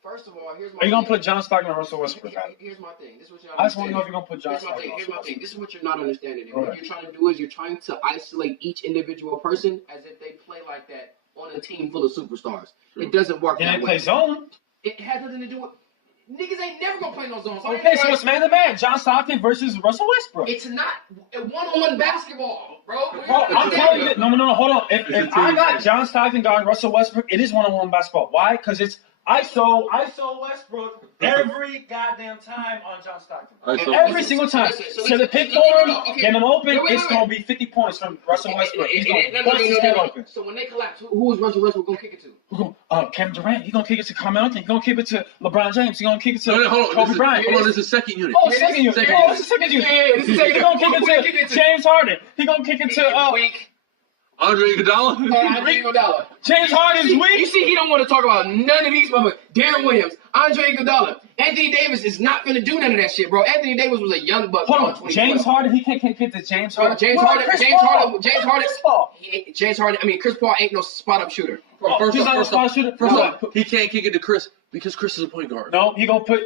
First of all, here's my Are you gonna thing. put John Stockton on Russell Westbrook? Here's my thing. This is what you're not I just want to know understanding. if you're gonna put John Stockton on Here's Russell my thing. Westbrook. This is what you're not understanding. And Go what ahead. you're trying to do is you're trying to isolate each individual person as if they play like that on a team full of superstars. It doesn't work Then that they way. play zone. It has nothing to do with niggas ain't never gonna play no zone. So Okay, so it's man to man. John Stockton versus Russell Westbrook. it's not a one-on-one basketball, bro. Bro, I'm telling you, no, hold on. If I got John Stockton guarding Russell Westbrook, it is one-on-one basketball. Why? Because it's ISO Westbrook every goddamn time on John Stockton. ISO. Every single time. So the pick for him, get him open, Wait. it's going to be 50 points from Russell Westbrook. He's going to bust his head open. So when they collapse, who is Russell Westbrook gonna kick it to? Kevin Durant, he's going to kick it to Carmelo Anthony. He's going to kick it to LeBron James. He's going to kick it to Hold on, Kobe Bryant. Hold on, this is second unit. Oh, second unit. Second Oh, unit. it's the second unit. Yeah, this is second He's going to unit. kick it to James Harden. He's going to kick it to Weak. Andre Iguodala. Andre Iguodala. James Harden's You weak. see, he don't want to talk about none of these motherfuckers. Darren Williams, Andre Iguodala, Anthony Davis is not gonna do none of that shit, bro. Anthony Davis was a young buck. Hold on, James Harden, he can't kick it to James Harden. James What Harden, about James Harden, Chris James Paul? Harden. Chris Paul. James Harden. I mean, Chris Paul ain't no spot up shooter. He's not a spot shooter. First off, he can't kick it to Chris because Chris is a point guard. No, he gonna put.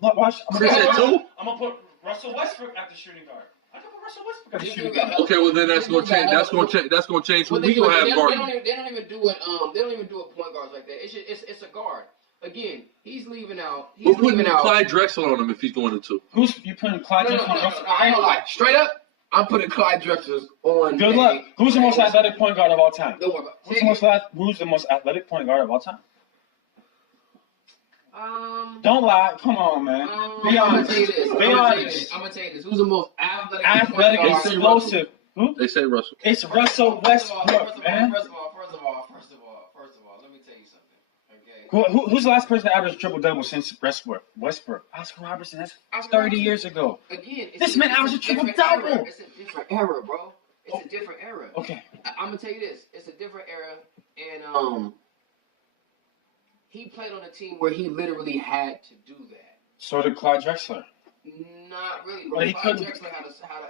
Watch. Chris at two? I'm gonna put Russell Westbrook at the shooting guard. I can put Russell Westbrook at the shooting guard. Okay, well then that's gonna change. That's gonna change who we gonna have guarding. They don't even do it. They don't even do a point guards like that. It's a guard. Again, he's leaving out. We're putting Clyde Drexler on him if he's going to two. Who's you putting Clyde No, Drexler on Russell? I ain't gonna lie. Straight up, I'm putting Clyde Drexler on. Good luck. Who's the most athletic point guard of all time? Don't worry about Who's the most athletic point guard of all time? it. Don't lie. Come on, man. Be I'm honest. gonna tell you this. Be I'm honest. gonna tell you this. Who's the most athletic, Athletic, point guard? explosive. Who? They say Russell. It's Russell Westbrook, man. First of all, let me tell you something. Okay. Who's the last person to average triple double since Westbrook? Oscar Robertson. That's 30 years ago. Again, This man averaged a triple-double. It's a different era, bro. It's a different era. Okay. I'm gonna tell you this. It's a different era, and he played on a team where he literally had to do that. So did Clyde Drexler. Not really, bro. But he Clyde couldn't. Drexler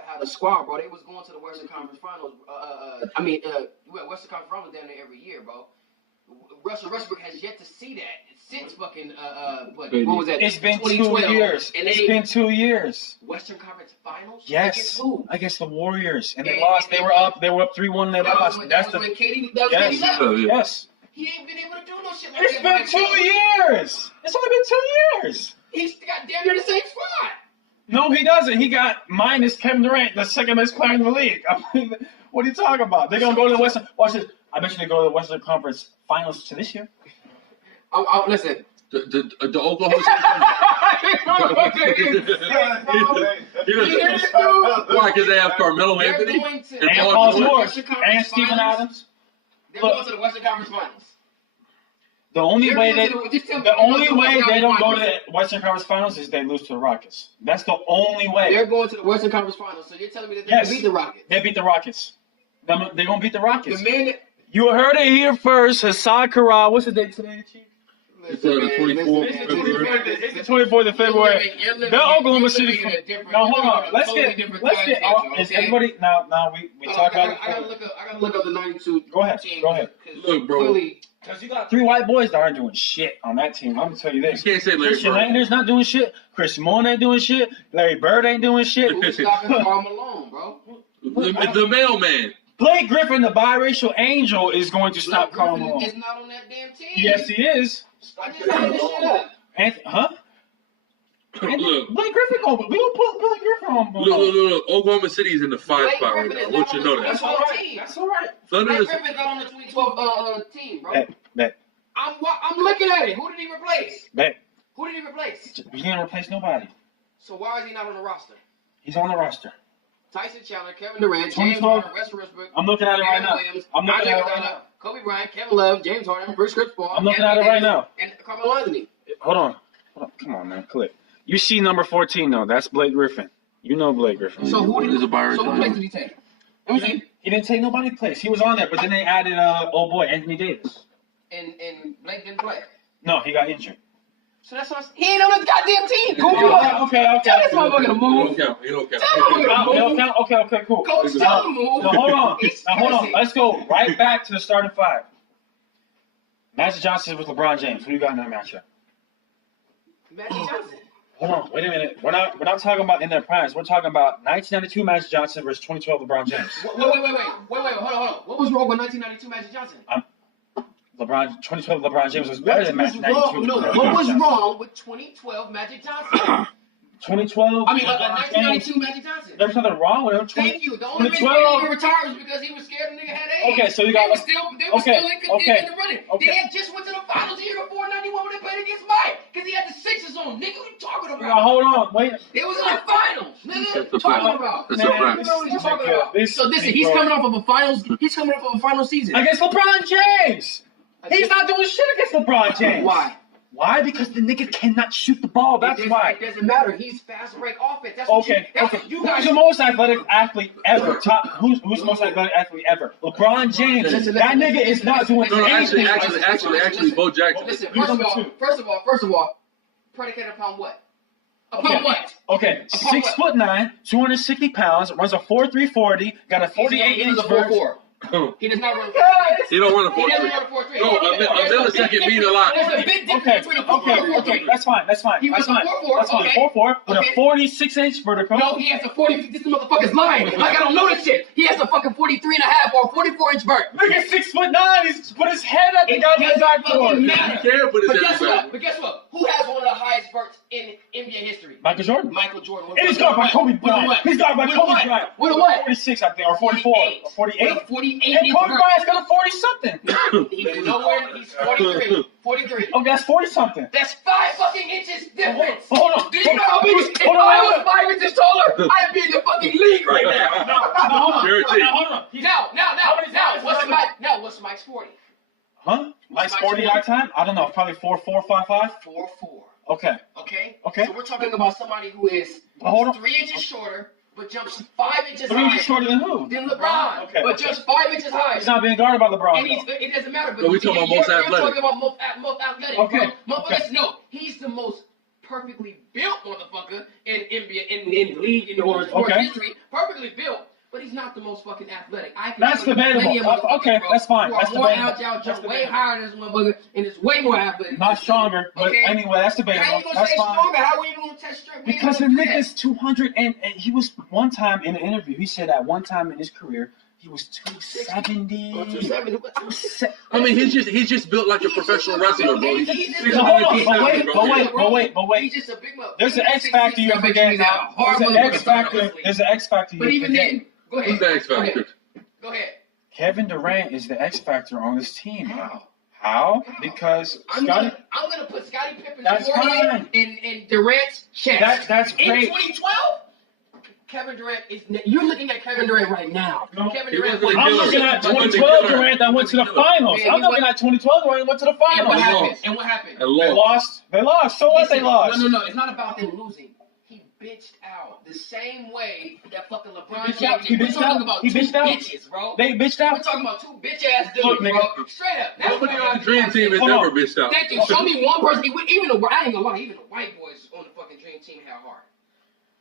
had a squad, bro. They was going to the Western Conference Finals. Western Conference Finals down there every year, bro. Russell Westbrook has yet to see that since fucking what was that? It's been 2 2012. years. And It's been 2 years. Western Conference Finals. Yes. Against who? Against the Warriors, and they And- lost. They were up 3-1. They That lost. was That's when the. KD Yes. left. Yes. He ain't been able to do no shit like It's that. been 2 years. It's only been 2 years. He's got damn near the same squad. No, he doesn't. He got minus Kevin Durant, the second best player in the league. I mean, what are you talking about? They're gonna go to the Western. Watch this. I bet you they go to the Western Conference Finals to this year. Listen. The Oklahoma City. Why? Because they have Carmelo Anthony And Paul George and Steven Adams. They're going to the Western Conference Finals. The only way they don't go to Finals. the Western Conference Finals is they lose to the Rockets. That's the only way. They're going to the Western Conference Finals, so you're telling me that they Yes. can beat the Rockets? They beat the Rockets. They're gonna beat the Rockets. The man that... You heard it here first. SICARI. What's the date today, Chief? It's the 24th of February. It's the 24th of February. They're Oklahoma City. No, hold on. Let's get. Is everybody now? We talk about it. I gotta look up the 92. Go ahead. Team, Go ahead. Look, bro. Clearly, Because you got 3 white boys that aren't doing shit on that team. I'm gonna tell you this. You can't say Larry Christian Bird. Laettner's not doing shit. Chris Moore ain't doing shit. Larry Bird ain't doing shit. who's stopping Karl Malone, bro? The mailman. Blake Griffin, the biracial angel, is going to stop Karl Griffin Malone. is not on that damn team. Yes, he is. I just made this shit up. Huh? Look. Blake Griffin over. We gonna put Blake Griffin on. Look. Oklahoma City is in the 5 Blake spot right Griffin now. is I want you to know not on that. That's all right. That's all right. Thunder Blake is. Griffin's not on the 2012 team, bro. Bet. I'm looking at it. Who did he replace? Bet. Who did he replace? He didn't replace nobody. So why is he not on the roster? He's on the roster. Tyson Chandler, Kevin Durant, James 2012. Harden, Russell Westbrook, I'm looking at it right Darren now. Williams, I'm looking Andre at it right Iguodala, now. Kobe Bryant, Kevin Love, James Harden, Chris Paul. I'm looking at Anthony it right Davis, now. And Carmelo Anthony. Hold on. Come on, man. Click. You see number 14 though. That's Blake Griffin. You know Blake Griffin. So who He's a biracial. So what place did he take? Let me see. He didn't take nobody's place. He was on there, but then they added old boy Anthony Davis. And Blake didn't play. No, he got injured. So that's what he ain't on the goddamn team. Okay. Tell this motherfucker to move. He don't count. Tell him He to move. don't count? Okay, cool. Coach, tell him to move. Now hold on. He's Hold on. crazy. Let's go right back to the starting five. Magic Johnson with LeBron James. Who you got in that matchup? Magic Johnson. Hold on. Wait a minute. We're not talking about in their primes. We're talking about 1992 Magic Johnson versus 2012 LeBron James. Wait. Hold on. What was wrong with 1992 Magic Johnson? 2012 LeBron James was better than Magic 92. No, what was wrong with 2012 Magic Johnson? 2012. I mean, 1992 Magic Johnson. There's nothing wrong with him. Thank you. The only reason he didn't retire was because he was scared the nigga had AIDS. Okay, so you got. They were still in the running. They had just went to the finals the year before '91 when they played against Mike because he had the Sixers on. Nigga, what you talking about? Now, hold on, wait. They was in the finals. Nigga, what you talking about? That's a fact. You know what you talking about? So listen, he's coming off of a finals. He's coming off of a final season Against LeBron James. He's not doing shit against LeBron James. Why? Why? Because the nigga cannot shoot the ball. That's why. It doesn't matter. He's fast break offense. That's Okay. You guys. Who's the most athletic athlete ever? Who's the most athletic athlete ever? LeBron James. That nigga is not doing anything. Actually, Bo Jackson. Listen, first of all, predicated upon what? Upon what? Okay, 6'9", 260 pounds, runs a 4.3 40, got a 48-inch vert. He does not run a 4.3. He don't run a 4.3. He doesn't run a 4.3. No, a millisecond mean a lot. There's a big difference between a 4.4 and a 4.3. That's fine. He runs a 4.4. That's fine. 4.4 with a 46-inch vertical. No, he has a 40. This motherfucker's lying. Like I don't know this shit. He has a fucking 43 and a half or 44-inch vert. Nigga, 6'9". He's put his head at the goddamn backboard. He can't put his head back. But guess what? Who has one of the highest verts in NBA history? Michael Jordan. Michael Jordan. And he's guarded by Kobe Bryant. He's guarded by Kobe Bryant. With a what? 46, I think, or 44, or 48. 48. And Kobe Bryant's got a 40-something. He's nowhere. He's 43. 43. Oh, that's 40-something. That's 5 fucking inches difference. Hold on. Do you know how big? If I was 5 inches taller, I'd be in the fucking league right now. Hold on. Now, what's Mike's 40? Huh? Mike's 40 our time? I don't know. Probably 4'4", 5'5". 4'4". Okay. So we're talking about somebody who is 3 inches shorter, but jumps 5 inches 3 higher. inches shorter than who? Than LeBron. Okay. But just 5 inches higher. He's not being guarded by LeBron. And it doesn't matter. But No, we talking about most athletic. You're talking about most athletic. Okay. Motherfuckers, no, he's the most perfectly built motherfucker in NBA, in league, in the sports history. Perfectly built. But he's not the most fucking athletic. That's debatable. Okay, that's fine. That's more debatable. agile, jump way higher than this motherfucker, and it's way more athletic. Not stronger, but anyway, that's debatable. How you gonna That's say fine. stronger? How are you gonna test strength? Because the nigga's 200, and he was one time in an interview. He said at one time in his career he was 270. 270. I mean, he's just built like a professional wrestler, bro. He's But wait. He's just a big mother. There's an X factor you're forgetting now. There's an X factor. But even then, go ahead. Who's the X factor? Go ahead. Kevin Durant is the X factor on this team. How? Because I'm Scottie. gonna put Scottie Pippen's That's forehead in Durant's chest. That's great. In 2012, Kevin Durant is. You're looking at Kevin Durant right now. No. Kevin He Durant. wasn't I'm killer. looking at He wasn't 2012 killer. Durant that went to the finals. Yeah, I'm looking at 2012 Durant that went to the And what finals. happened? And what happened? They lost. They lost. So what? They lost. No. It's not about them losing. He bitched out the same way that fucking LeBron bitched out? James. He We're bitched talking out? about He two bitched out? bitches, bro. They bitched We're out. talking about two bitch ass dudes, Look, nigga. bro. Straight up. That's Nobody what on the dream team has Hold on. ever bitched out. Thank you. Show me one person. Even the I ain't gonna lie. Even the white boys on the fucking dream team had heart.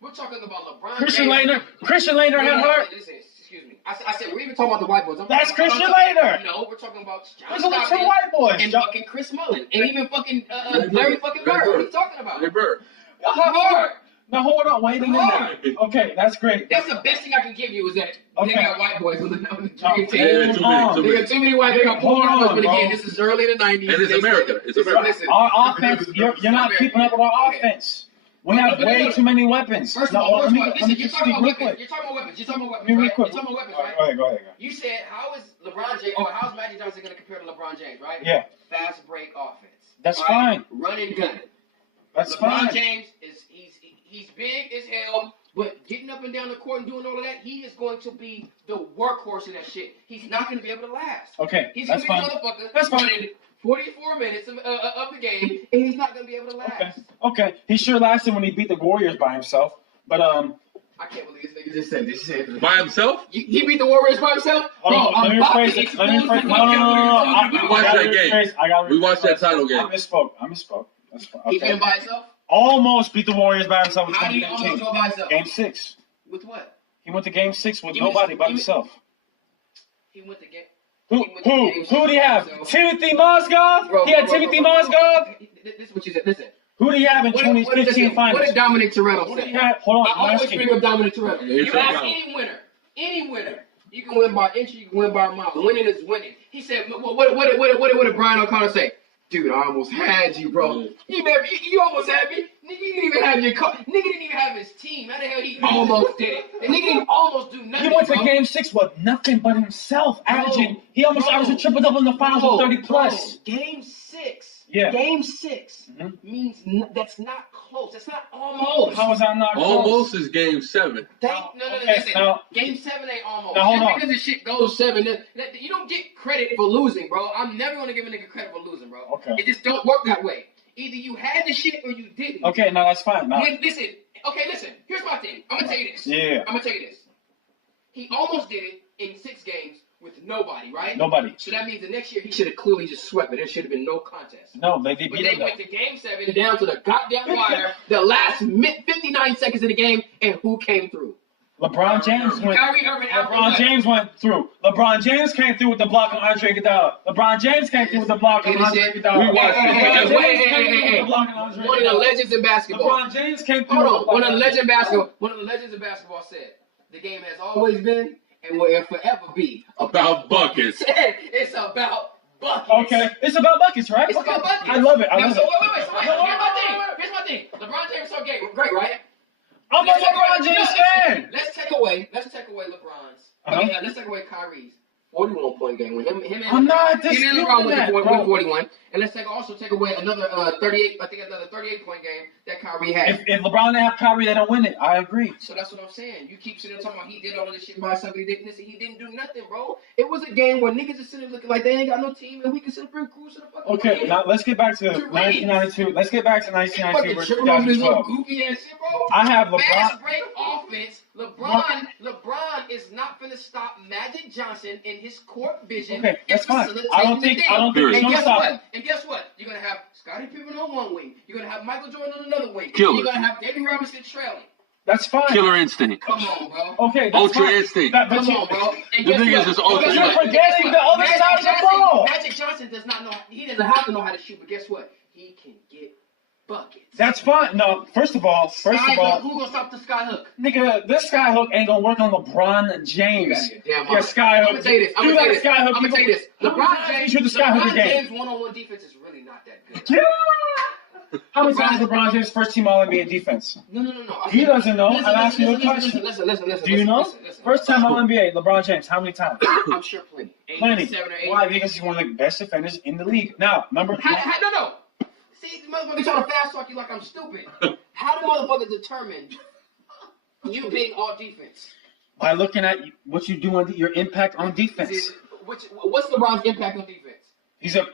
We're talking about LeBron Christian James. Lehner had heart. Listen, excuse me. I said we're even talking about the white boys. That's Christian Lehner. No, we're talking about John There's only two Stockton white boys. and fucking Chris Mullin and even fucking Larry fucking Bird. What are you talking about? Hey, Bird. Y'all have heart. Now hold on, wait a minute. Okay, that's great. That's the best thing I can give you is that Okay. they got white boys on the dream Yeah, team. too many, too They got many. too many white. They got poor Hold on, numbers, but bro. again, this is early in the '90s. And it's America. It's America. Listen, Our offense, you're not keeping up with our offense. We have way too many weapons. First of all, listen, you're just talking speak about real weapons. quick. You're talking about weapons. You're talking about weapons, Real right? quick. You're talking about weapons, right? Go ahead. You said, how is LeBron James, or how's Magic Johnson going to compare to LeBron James, right? Yeah. Fast break offense. That's right? fine. Run and gun. That's LeBron fine. James he's big as hell, but getting up and down the court and doing all of that, he is going to be the workhorse of that shit. He's not going to be able to last. Okay, He's going that's to be fine. a motherfucker. That's fine. running 44 minutes of the game, and he's not going to be able to last. Okay. He sure lasted when he beat the Warriors by himself. But I can't believe this nigga just said this shit. By himself? He beat the Warriors by himself? hold on, let me rephrase it. Let me rephrase it. No. We watched that game. We watched that title game. I misspoke. He beat him by himself? Almost beat the Warriors by himself. How do you almost go by himself? Game 6. With what? He went to Game 6 with nobody but himself. He went to game. Who do you have? Timothy Mozgov? He had Timothy Mozgov? This is what you said. Listen. Who do you have in 2015 finals? What did Dominic Toretto say? Hold on. I always bring up Dominic Toretto. You ask any winner. You can win by inch, you can win by a mile. Winning is winning. He said, what did Brian O'Connor say? Dude, I almost had you, bro. You almost had me. Nigga didn't even have your car. Nigga didn't even have his team. How the hell he almost did it? The nigga didn't almost do nothing. He went to Game 6 with nothing but himself. He almost averaged a triple double in the finals with 30 plus. Game 6. Yeah. Game 6 means that's not close. That's not almost. How is that not close? Almost is Game 7. Listen. Game 7 ain't almost. Now, hold on. Because the shit goes 7. You don't get credit for losing, bro. I'm never going to give a nigga credit for losing, bro. Okay. It just don't work that way. Either you had the shit or you didn't. Okay, no, that's fine. No. Listen. Here's my thing. I'm going to tell you this. Yeah. I'm going to tell you this. He almost did it in 6 games with nobody, right? Nobody. So that means the next year he should have clearly just swept it. There should have been no contest. No, they beat But him. they went to Game 7 down to the goddamn wire, the last 59 seconds of the game, and who came through? LeBron James went. Kyrie Irving. LeBron James went through. LeBron James came through with the block on Andre Iguodala. LeBron James came through with the block on Andre Iguodala. One of the legends in basketball. LeBron James came through. Hold on. One of the legends in basketball said, "The game has always been and will forever be about buckets." It's about buckets. Okay, it's about buckets, right? It's about buckets. I love it. Wait. Here's my thing. LeBron James so great, right? I'm a LeBron James fan. Let's take away LeBron's. Let's take away Kyrie's 41-point game with him and I'm not disputing LeBron that, with bro. 41, and let's take away another 38-point game that Kyrie had. If LeBron didn't have Kyrie, they don't win it. I agree. So that's what I'm saying. You keep sitting there talking about he did all of this shit by himself. He didn't do nothing, bro. It was a game where niggas are sitting there looking like they ain't got no team, and we can sit up and cruise to the fucking Okay, game. Now let's get back to 1992. Let's get back to 1992 versus Tripping over this little 2012. goofy ass shit, bro. I have LeBron. Fast break offense. LeBron is not gonna stop Magic Johnson in his court vision. Okay, that's and fine. facilitating I don't think the he's game. gonna stop him. And guess what? You're gonna have Scottie Pippen on one wing. You're gonna have Michael Jordan on another wing. Killer. You're gonna have David Robinson trailing. That's fine. Killer instinct. Come on, bro. Okay, that's Ultra fine. instinct. But Come on, bro. And The guess thing is, what? it's ultra And guess instinct. what? Forgetting the other Magic side of the Johnson- ball. Magic Johnson does not know. He doesn't have to know how to shoot, but guess what? He can get buckets. That's fine. No, first of all, Who gonna stop the sky hook? nigga, this sky hook ain't gonna work on LeBron James. Yeah, sky hook. I'm gonna tell you this. I'm gonna tell you this. LeBron James one-on-one defense is really not that good. Yeah. How many times LeBron James first team All NBA defense? No. He doesn't know. I'm asking you a question. Listen. Do you know? First time All NBA, LeBron James. How many times? I'm sure plenty. Plenty. 7 or 8. Why? Because he's one of the best defenders in the league. Now, number. No. See, the motherfucker trying to fast talk you like I'm stupid. How do motherfuckers determine you being all defense? By looking at what you do on your impact on defense. What's LeBron's impact on defense? He got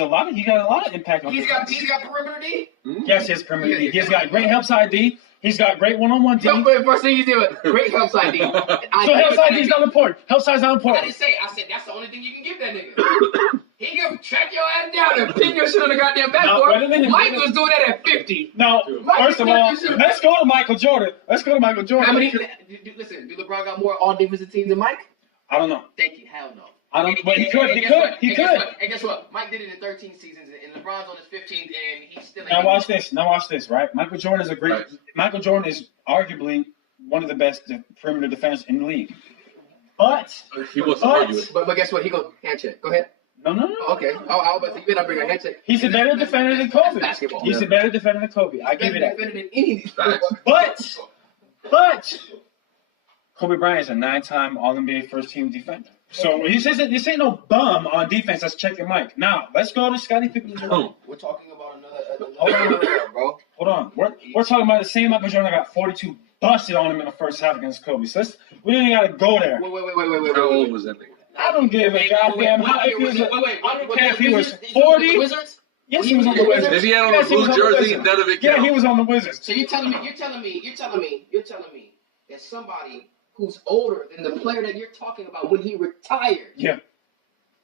a lot of impact on defense. He's got perimeter D? Yes, he has perimeter D. He's got great help side D. He's got great one-on-one D. First thing he's doing, great help side D. So help side D is not important. Help side is not I important. didn't say. I said that's the only thing you can give that nigga. He can track your ass down and pin your shit on the goddamn backboard. Mike was doing that at 50. No, first of all, let's go to Michael Jordan. How many? Listen, do LeBron got more all defensive teams than Mike? I don't know. Thank you. Hell no. I don't. But he could. And guess what? Mike did it in 13 seasons, and LeBron's on his 15th, and he's still. Now watch this. Right? Michael Jordan is Michael Jordan is arguably one of the best perimeter defenders in the league. But He wants to argue it. But guess what? He go hand check. Go ahead. no. Okay. I was about to say, you better bring a hand check. He's a better defender than Kobe. Basketball. He's a better defender than Kobe. I give you that. Better than any of these. But Kobe Bryant is a 9-time All-NBA first-team defender. So he says that this ain't no bum on defense. That's checking Mike. Now let's go to Scottie Pippen. We're talking about another era, bro. Hold on. We're talking about the same Michael Jordan that got 42 busted on him in the first half against Kobe. So we didn't gotta go there. Wait. How old was that nigga? I don't give a goddamn. I don't care if he was 40. Wizards? Yes, he was on the Wizards. If he had on a blue jersey, none of it counts. Yeah, he was on the Wizards. So you're telling me that somebody who's older than the player that you're talking about when he retired Yeah.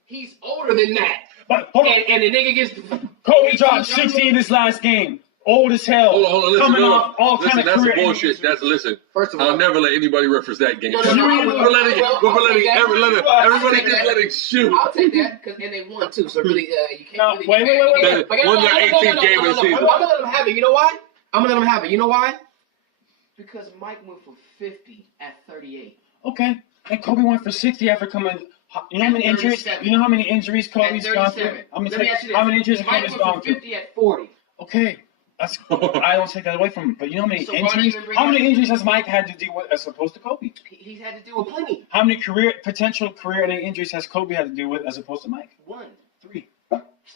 He's older than that. But hold on. And the nigga gets Kobe dropped 60 in his last game. Old as hell. Hold on, listen, coming off all kind of that's career bullshit. Listen. First of all, I'll never let anybody reference that game. No, We're letting everybody just let it shoot. I'll take that because and they won too. So really, you can't. No, wait. Won their 18th game of the season. I'm gonna let them have it. You know why? I'm gonna let them have it. You know why? Because Mike went for 50 at 38. Okay. And Kobe went for 60 after coming. You know how many injuries? 37. You know how many injuries Kobe's gone through? How many injuries Mike Kobe's went gone for through? 50 at 40. Okay. That's I don't take that away from him. But you know how many So why do you injuries? even bring How that many up? injuries has Mike had to deal with as opposed to Kobe? He's had to deal with plenty. How many potential career-ending injuries has Kobe had to deal with as opposed to Mike? 1. 3.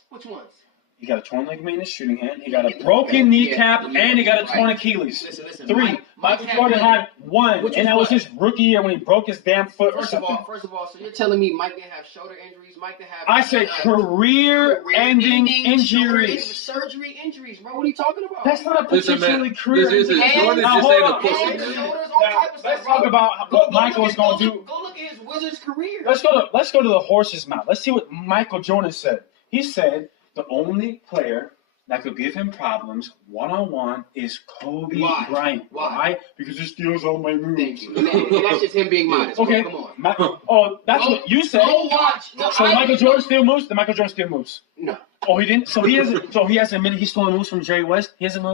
Which ones? He got a torn ligament in his shooting hand. He got a broken kneecap, and he got a torn Achilles. Listen. 3. Michael Jordan had 1, and that was his rookie year when he broke his damn foot. First of all, so you're telling me Mike didn't have shoulder injuries? Mike didn't have. I said career-ending injuries. Surgery injuries, bro. What are you talking about? That's not a potentially Listen, Jordan just ain't a pussy, Hands, man. shoulders, all type of Let's stuff, talk bro. about what Michael is going to do. Go look at his Wizards career. Let's go to the horse's mouth. Let's see what Michael Jordan said. He said the only player that could give him problems one-on-one is Kobe Bryant. Why? Because he steals all my moves. Thank you. And that's just him being modest. Okay. Bro, come on. That's what you said. Go watch. No, so Michael Jordan steal moves? Did Michael Jordan steal moves? No. Oh, he didn't. So he hasn't admitted he stole moves from Jerry West. He hasn't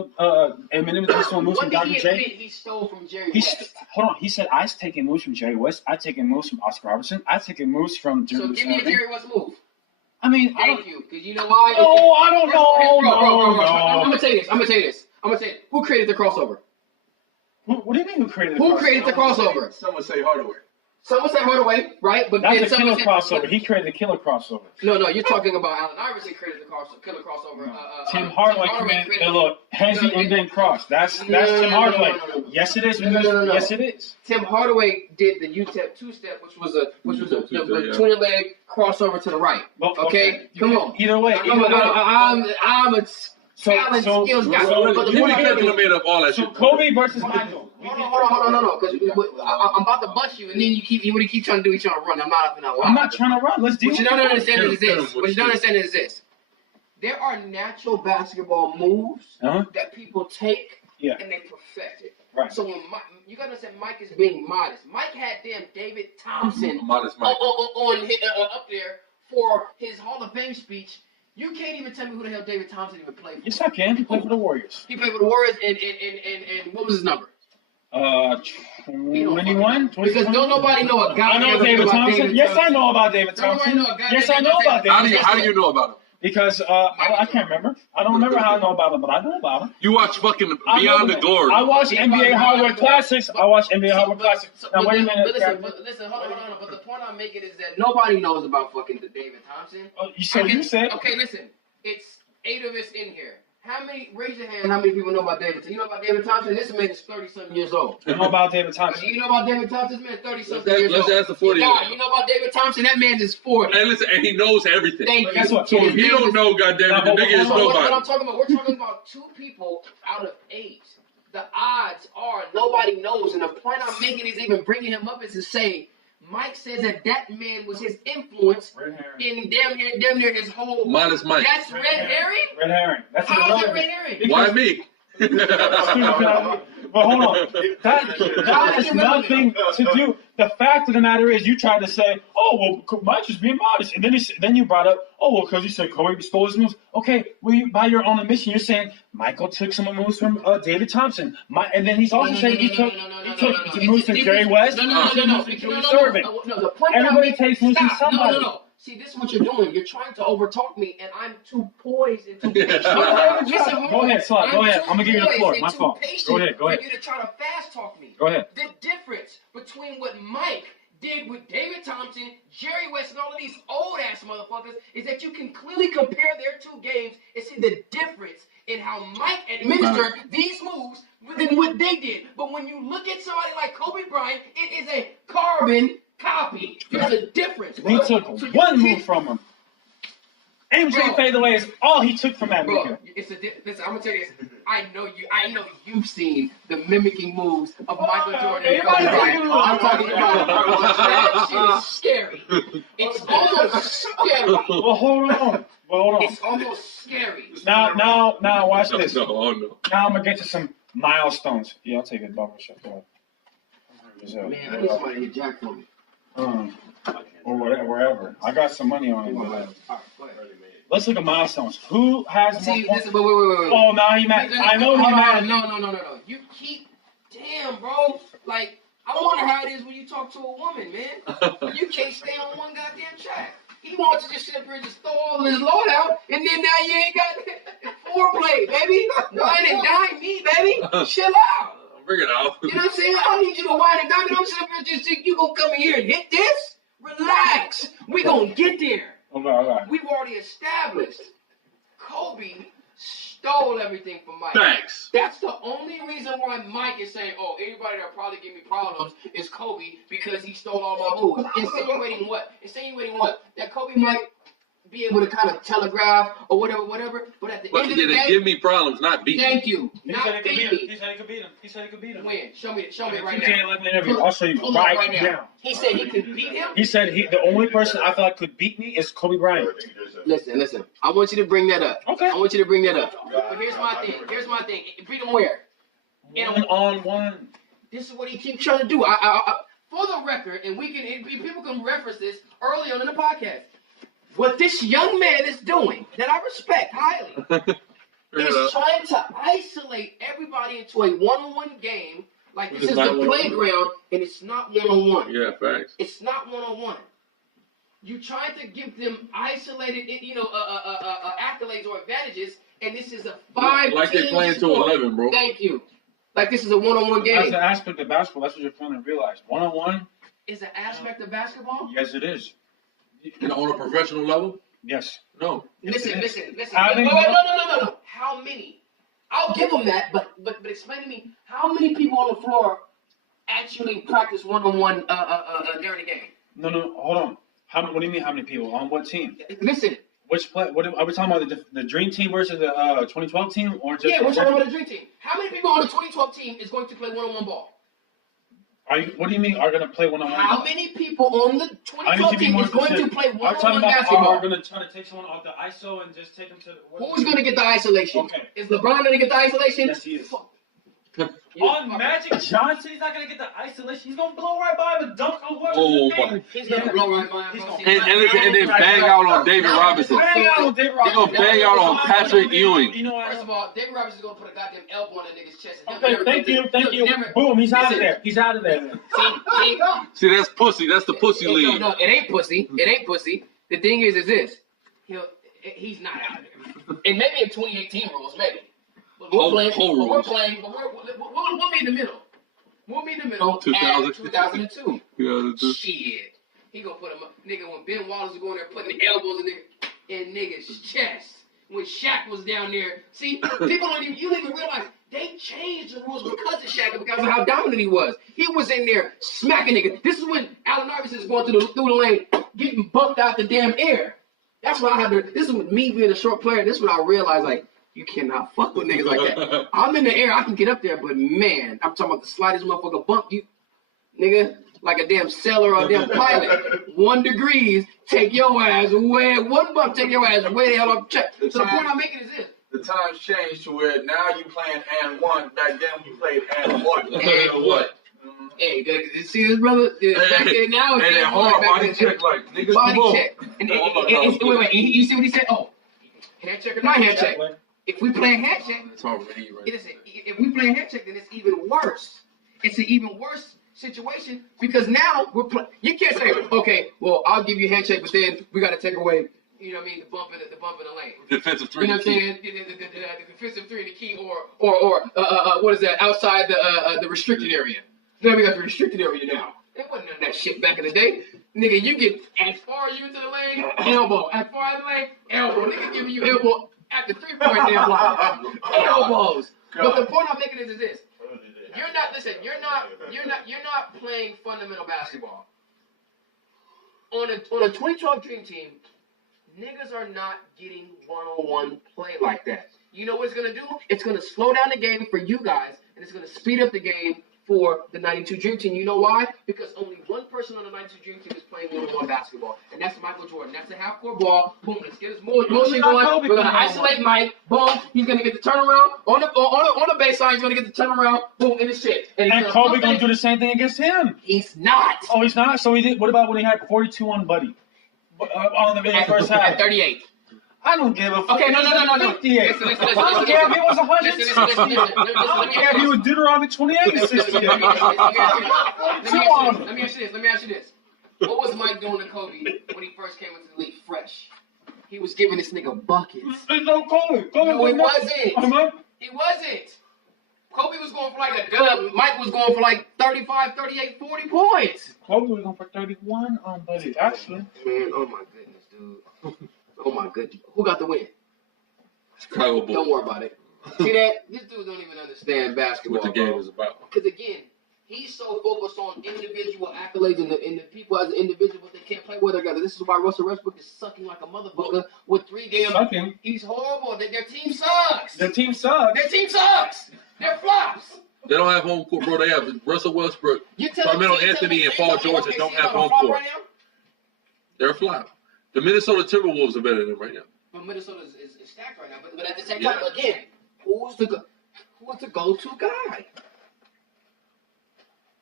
admitted he stole moves from Dr. J. He stole from Jerry West. Hold on. He said I've taken moves from Jerry West. I've taken moves from Oscar Robertson. I've taken moves from. So give me a Jerry West move. I mean, Thank you, because you know why? No, I don't know. No. I'm gonna tell you this. Who created the crossover? What do you mean who created the crossover? crossover? Who created the crossover? Someone say Hardaway. Someone said Hardaway, right? But that's then the killer said, crossover. He created the killer crossover. No, you're talking about Allen Iverson created the killer crossover. Tim Hardaway created a little hezzy and then cross. That's Tim Hardaway. No. Yes, it is. No. Yes, it is. Tim Hardaway did the UTEP two-step, which was a between leg crossover to the right. Well, okay, come on. Either way, I'm a talent skills guy. But the point could have made up all that shit. So Kobe versus Michael. Hold on, no, because I'm about to bust you, and then you keep trying to do each other run. I'm not up in that. I'm not trying to run. Let's do it. What you don't understand is this. There are natural basketball moves that people take and they perfect it. Right. So when you gotta understand, Mike is being modest. Mike had David Thompson Modest Mike. on up there for his Hall of Fame speech. You can't even tell me who the hell David Thompson even played for. Yes, I can. He played for the Warriors. He played for the Warriors, and what was his number? 21? Because don't nobody know a guy. I know David Thompson. Yes, I know about David Thompson. Yes, I know about David Thompson. How do you know about him? Because I can't remember. I don't remember how I know about him, but I know about him. You watch fucking Beyond the Glory. I watch NBA Hardware Classics. Now wait a minute. Listen, hold on. But the point I'm making is that nobody knows about fucking David Thompson. You said. Okay, listen. It's 8 of us in here. Raise your hand, how many people know about David Thompson? You know about David Thompson? This man is 30-something years old. I know about David Thompson. You know about David Thompson? This man is 30-something years old. Let's ask the 40. You know about David Thompson? That man is 40. Hey, listen, and he knows everything. Thank you. Guess what? So if you don't know, goddamn it, the nigga is What nobody. I'm talking about, we're talking about 2 people out of 8. The odds are nobody knows, and the point I'm making is even bringing him up is to say, Mike says that man was his influence in damn near his whole. Modest Mike. That's red herring? Red herring. That's How is that red herring? Why me? But hold on. That has nothing to do. The fact of the matter is, you tried to say, "Oh, well, Mike's just being modest," and then you brought up, "Oh, well, because he said Kobe stole his moves." Okay, well, by your own admission, you're saying Michael took some moves from David Thompson, and then he's also saying he took moves from Jerry West. Everybody takes moves from somebody. No. See, this is what you're doing. You're trying to overtalk me, and I'm too poised and too patient. Go ahead, Slot. Go ahead. I'm going to give you the floor. My fault. Go ahead. For you to try to fast talk me. Go ahead. The difference between what Mike did with David Thompson, Jerry West, and all of these old-ass motherfuckers is that you can clearly compare their 2 games and see the difference in how Mike administered these moves than what they did. But when you look at somebody like Kobe Bryant, it is a carbon copy. There's a difference. He took one move from him. MJ fadeaway is all he took from that Bro, nigga. listen, I'm gonna tell you this. I know you've seen the mimicking moves of Michael Jordan and Kobe Bryant. I'm talking about that shit is scary. It's almost scary. Well, hold on. It's almost scary. Now, watch this. No. Now I'm gonna get to some milestones. Yeah, I'll take a double shot. Man, I need somebody to hit Jack for me. Or wherever. I got some money on it. All right, go ahead. Let's look at milestones. Who has See, more listen, wait. Oh, now he mad. I know he mad. No. You keep, damn, bro. Like, I wonder how it is when you talk to a woman, man. You can't stay on one goddamn track. He wants to just sit up here and just throw all of his load out, and then now you ain't got foreplay, baby. Wine and dine me, baby. Chill out. Bring it out. You know what I'm saying? I don't need you to wine and dine me. I'm sitting up here just think you gonna come in here and hit this? Relax. We gonna get there. Okay. We've already established Kobe stole everything from Mike. Thanks. That's the only reason why Mike is saying, oh, anybody that probably give me problems is Kobe because he stole all my moves. Insinuating what? That Kobe might be able to kind of telegraph or whatever. But at the end of the day, give me problems, not beat me. thank you. He said he could beat him. When? Show me right now. I'll show you Pull right up now. He said he could beat him? He said the only person I feel like could beat me is Kobe Bryant. Listen. I want you to bring that up. Okay. I want you to bring that up. But here's my thing. Beat him where? One-on-one. This is what he keeps trying to do. I for the record, and people can reference this early on in the podcast. What this young man is doing, that I respect highly, is trying to isolate everybody into a one-on-one game. Like this is the playground, and it's not one-on-one. Yeah, facts. It's not one-on-one. You trying to give them isolated, accolades or advantages, and this is a 5-team like they're playing to 11, bro. Thank you. Like this is a one-on-one game. That's an aspect of basketball. That's what you're trying to realize. One-on-one is an aspect of basketball. Yes, it is. On a professional level? Yes. No. Listen. No. How many? I'll give them that, but explain to me how many people on the floor actually practice one-on-one during the game? No. Hold on. What do you mean? How many people on what team? Listen. Which play? What are we talking about? The Dream Team versus the 2012 team, or just? Yeah, we're talking about the Dream Team. How many people on the 2012 team is going to play one-on-one ball? What do you mean are going to play one-on-one? How many people on the 2012 team is going to play one-on-one basketball? basketball? Are going to try to take someone off the ISO and just take them to? Who's going to get the isolation? Okay. Is LeBron going to get the isolation? Yes, he is. On Magic Johnson, he's not going to get the isolation. He's going to blow right by him and dunk on whoever. He's going to blow right by him. And then bang out on David Robinson. Bang out on David Robinson. He's going to bang out on Patrick Ewing. First of all, David Robinson is going to put a goddamn elbow on that nigga's chest. Okay, thank you. Boom, he's out of there. He's out of there. See, that's pussy. That's the pussy league. No, it ain't pussy. The thing is this. He's not out of there. And maybe in 2018 rules, maybe. We'll be in the middle. We'll be in the middle. 2002. Yeah, Shit. He gonna put him up. Nigga, when Ben Wallace was going there putting the elbows in nigga's chest. When Shaq was down there. See, people don't even realize they changed the rules because of Shaq and because of how dominant he was. He was in there smacking niggas. This is when Allen Iverson is going through the lane, getting bumped out the damn air. That's what I had to. This is me being a short player. This is when I realized, like, you cannot fuck with niggas like that. I'm in the air, I can get up there, but man, I'm talking about the slightest motherfucker bump you, nigga, like a damn sailor or a damn pilot. 1 degree, take your ass way. 1 bump, take your ass way the hell off the check. So the point I'm making is this. The times changed to where now you playing and one. Back then you played and what? And what? Hey, see this brother? Back then now it's and hard body check, like niggas. Body check. And wait. You see what he said? Oh, hand check or not hand check? If we play hand check, it's already right. If we play hand check, then it's even worse. It's an even worse situation because now you can't say, okay, well, I'll give you a hand check, but then we got to take away, you know what I mean, the bump in the lane. Defensive three. You know what I'm saying? The defensive three in the key, or what is that? Outside the restricted area. Now we got the restricted area now. It wasn't none of that shit back in the day. Nigga, you get as far as you into the lane, elbow. As far as the lane, elbow. Nigga giving you elbow at the 3-point damn line. Elbows. But the point I'm making is this. You're not playing fundamental basketball. On a 2012 Dream Team, Niggas are not getting one-on-one play like that. You know what it's going to do? It's going to slow down the game for you guys, and it's going to speed up the game for the 92 Dream Team. You know why? Because only one person on the 92 Dream Team is playing one-on-one basketball, and that's Michael Jordan. That's a half-court ball. Boom, let's get his motion going. We're going to isolate Mike. Boom, he's going to get the turnaround. On the baseline, he's going to get the turnaround. Boom, in the shit. And Kobe going to do the same thing against him. He's not. Oh, he's not? So he did. What about when he had 42 on Buddy? On the first half? At 38. I don't give a fuck. Okay, no. 58. I don't care if he was 160. I don't care if he was Deuteronomy 28 and 68. Let me ask you this. What was Mike doing to Kobe when he first came into the league fresh? He was giving this nigga buckets. No, Kobe. No, he wasn't. He wasn't. Kobe was going for like a dub. Mike was going for like 35, 38, 40 points. Kobe was going for 31 on Buddy, actually. Man, oh my goodness, dude. Oh my goodness. Who got the win? Chicago Bulls. Don't worry about it. See that? This dude don't even understand basketball. What the game is about. Because again, he's so focused on individual accolades and the people as an individual, but they can't play well together. This is why Russell Westbrook is sucking like a motherfucker with 3 damn. Sucking? He's horrible. Their team sucks. Their team sucks. Their team sucks. They're flops. They don't have home court, bro. They have Russell Westbrook, Carmelo Anthony, and Paul George that don't have home court. Right now? They're a flop. The Minnesota Timberwolves are better than them right now. But Minnesota is stacked right now. But at the same time, again, who's the go-to guy?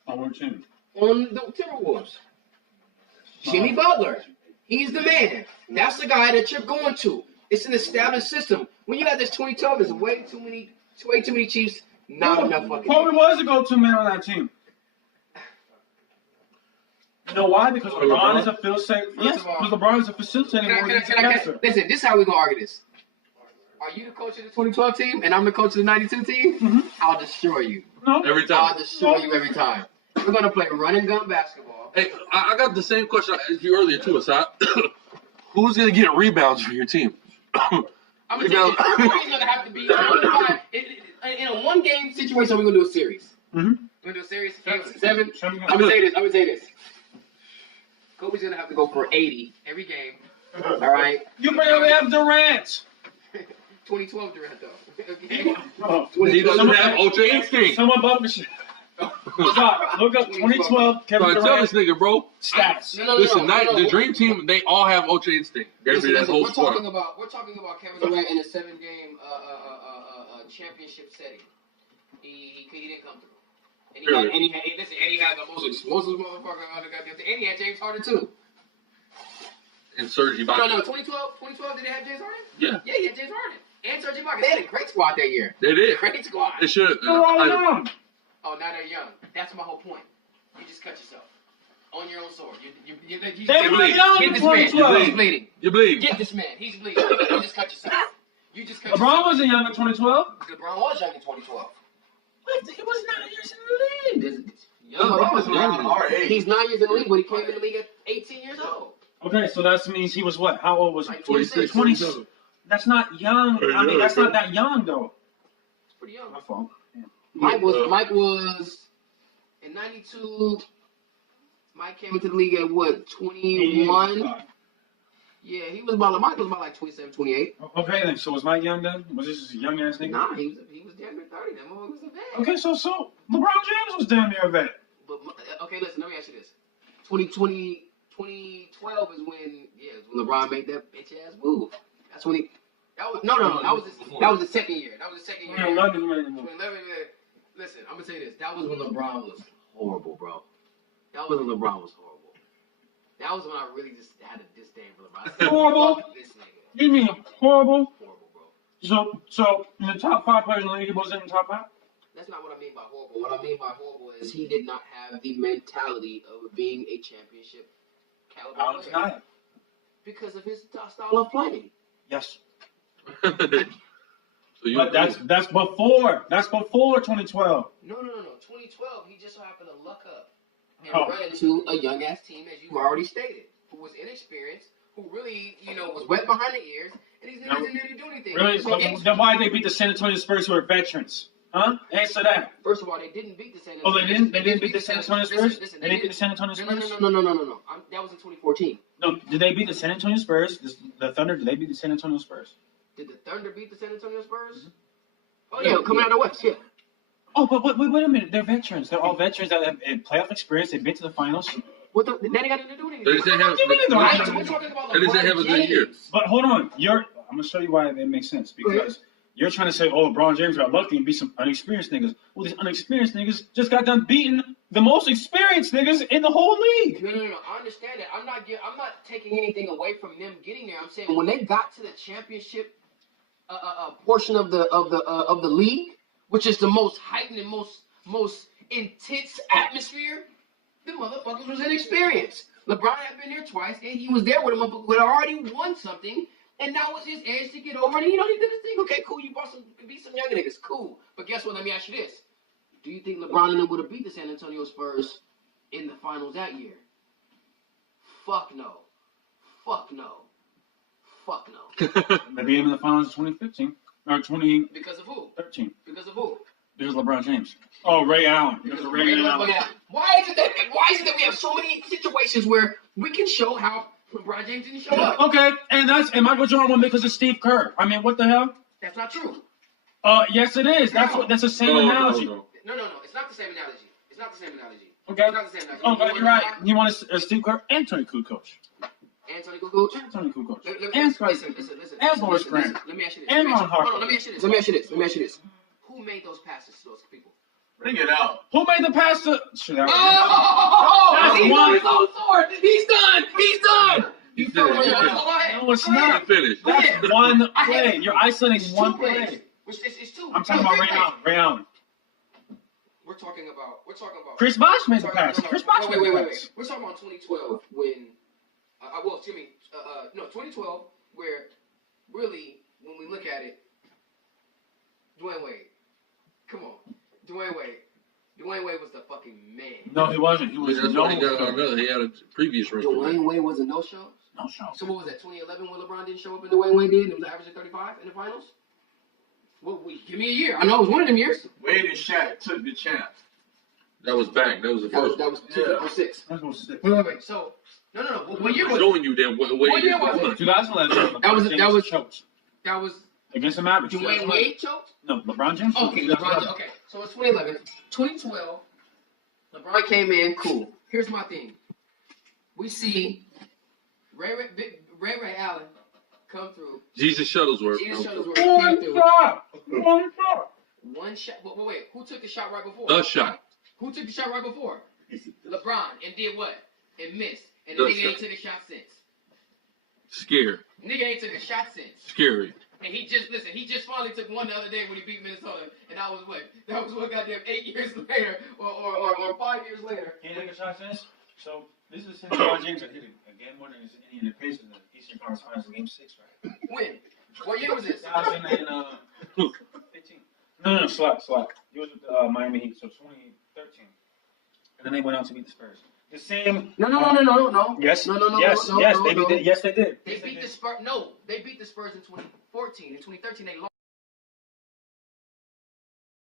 On what team? On the Timberwolves. Jimmy Butler. He's the man. That's the guy that you're going to. It's an established system. When you got this 2012, there's way too many Chiefs. Not enough fucking. Kobe was the go-to man on that team. You know why? Because LeBron is a facilitator. Yes, because LeBron is a facilitator. Listen, this is how we gonna argue this. Are you the coach of the 2012 team and I'm the coach of the 92 team? Mm-hmm. I'll destroy you. No. Every time. I'll destroy you every time. We're gonna play run and gun basketball. Hey, I got the same question as you earlier too, Issa. Who's gonna get rebounds for your team? I'm gonna tell you, it's gonna have to be in a one-game situation. We're gonna do a series. Mm-hmm. We're gonna do a series. 7. I'm gonna say this. Kobe's gonna have to go for 80 every game. All right. You barely have Durant. 2012 Durant though. Okay. Oh, he doesn't have Ultra Instinct. Someone bump the shit. Stop. Look up 2012 Kevin So Durant. tell this nigga, bro. Stats. No, The Dream Team, they all have Ultra Instinct. Listen, That whole we're talking about Kevin Durant in a 7-game championship setting. He didn't come through. And he had the most explosive motherfucker on the goddamn thing. And he had James Harden too. And Serge Ibaka. No, 2012 did they have James Harden? Yeah. Yeah, he had James Harden. And Serge Ibaka. They had a great squad that year. They did. Great squad. They should. They're all young. Oh, now they're young. That's my whole point. You just cut yourself. On your own sword. You They were young get in this man. 2012. He's bleeding. You bleed. Get this man. He's bleeding. You just cut yourself. LeBron wasn't young in 2012. LeBron was young in 2012. It was 9 years in the league. LeBron was around our age. He's 9 years in the league, but he came in the league at 18 years old. Okay, so that means he was what? How old was he? Like 26. 20. That's not young. I mean, that's not that young though. It's pretty young. My fault. Yeah. Mike was in 92. Mike came into the league at what, 21? Yeah, Mike was about like 27, 28. Okay then, so was Mike young then? Was this a young ass nigga? Nah, he was damn near 30. That motherfucker was a vet. Okay, so LeBron James was damn near a vet. But okay, listen, let me ask you this. 2012 is when LeBron made that bitch ass move. That's when that was the second year. That was the second year. 2011. Listen, I'm gonna say this. That was when LeBron was horrible, bro. That was when LeBron was horrible. That was when I really just had a disdain for LeBron. I said, Horrible? fuck this nigga. You mean horrible? Horrible, bro. So in the top 5 players in the league, he wasn't in the top 5? That's not what I mean by horrible. What I mean by horrible is he did not have the mentality of being a championship caliber I don't deny it. because of his style of playing. Yes. So But that's before 2012. No. 2012, he just so happened to luck up and run into a young ass team, as you've already stated, who was inexperienced, who really, was wet behind the ears, and these niggas didn't really do anything. Really? So Then why did they beat the San Antonio Spurs who are veterans? Huh? Answer that. First of all, they didn't beat the San Oh, Antonio. they didn't beat the San Antonio Spurs? Listen, They didn't beat the San Antonio No. Spurs? That was in 2014. No, did they beat the San Antonio Spurs? The Thunder, did they beat the San Antonio Spurs? Did the Thunder beat the San Antonio Spurs? Oh yeah, coming out of the West, yeah. Oh, but wait a minute. They're veterans. They're all veterans that have playoff experience. They've been to the finals. What the? That ain't got nothing to do with They anything. didn't have. Right? So we're talking about They didn't have a good year. But hold on. I'm going to show you why it makes sense. Because you're trying to say, oh, LeBron James got lucky and beat some unexperienced niggas. Well, these unexperienced niggas just got done beating the most experienced niggas in the whole league. No. I understand that. I'm not taking anything away from them getting there. I'm saying when they got to the championship portion of the league, which is the most heightened and most intense atmosphere, the motherfuckers was inexperienced. LeBron had been there twice, and he was there with him, but already won something, and now it's his edge to get over. And he did his thing. Okay, cool. You beat some young niggas, cool. But guess what? Let me ask you this: do you think LeBron and them would have beat the San Antonio Spurs in the finals that year? Fuck no. They beat him in the finals in 2015 or 2013. Because of who? Because of LeBron James. Oh, Ray Allen. Because of Ray Allen. Why is it that we have so many situations where we can show how LeBron James didn't show up? Okay, and Michael Jordan won because of Steve Kerr. I mean, what the hell? That's not true. Yes, it is. That's the same analogy. No. It's not the same analogy. Okay. It's not the same analogy. Oh, but you're right. He won a Steve Kerr and Tony Kukoc. Anthony Kukoc. And Listen. And Boris Grant. Let me ask you this. And Ron Harper. Hold on, let me ask you this. Who made those passes to those people? Bring it out. Who made the pass to? Shit, He's one. on his own sword. He's done. He finished. No, it's not. Finished. That's one play. You're isolating one play. It's two. I'm talking about Ray Allen. We're talking about. Chris Bosh made the pass. Chris Bosh made the pass. We're talking about 2012 when. 2012 where really when we look at it, Dwayne Wade. Come on, Dwayne Wade was the fucking man. No, he wasn't. He was That's why he got another. He had a previous ring. Dwayne Wade was a no-show. No show. So what was that? 2011 when LeBron didn't show up and Dwayne Wade did, and it was averaging 35 in the finals. Well, give me a year. I know it was one of them years. Wade and Shaq took the champ. That was back. That was the first. That was 2006. That was 6. Wait. So no. What year I'm was showing you then. What year was it? 2011. That was choked that was against the Mavericks. Dwayne Wade choked? No, LeBron James. Okay, LeBron. Okay, so it's 2011. 2012, LeBron came in. Cool. Here's my thing. We see Ray Allen come through. Jesus Shuttlesworth. Came through. One shot. Wait. Who took the shot right before? The shot. Who took the shot right before? LeBron. And did what? And missed. And the nigga ain't took a shot since. Scary. Nigga ain't took a shot since. Scary. And he just finally took one the other day when he beat Minnesota, and that was what goddamn 8 years later, or 5 years later. He didn't take a shot since. So this is the same LeBron James that hit a game winner in the Pacers in the Eastern Conference Finals in Game 6, right? When? What year was this? 2015. No, slap. He was with Miami Heat, so 2013. And then they went out to beat the Spurs. The same. No. Yes. Yes, they did. They beat the Spurs. No, they beat the Spurs in 2014. In 2013, they lost.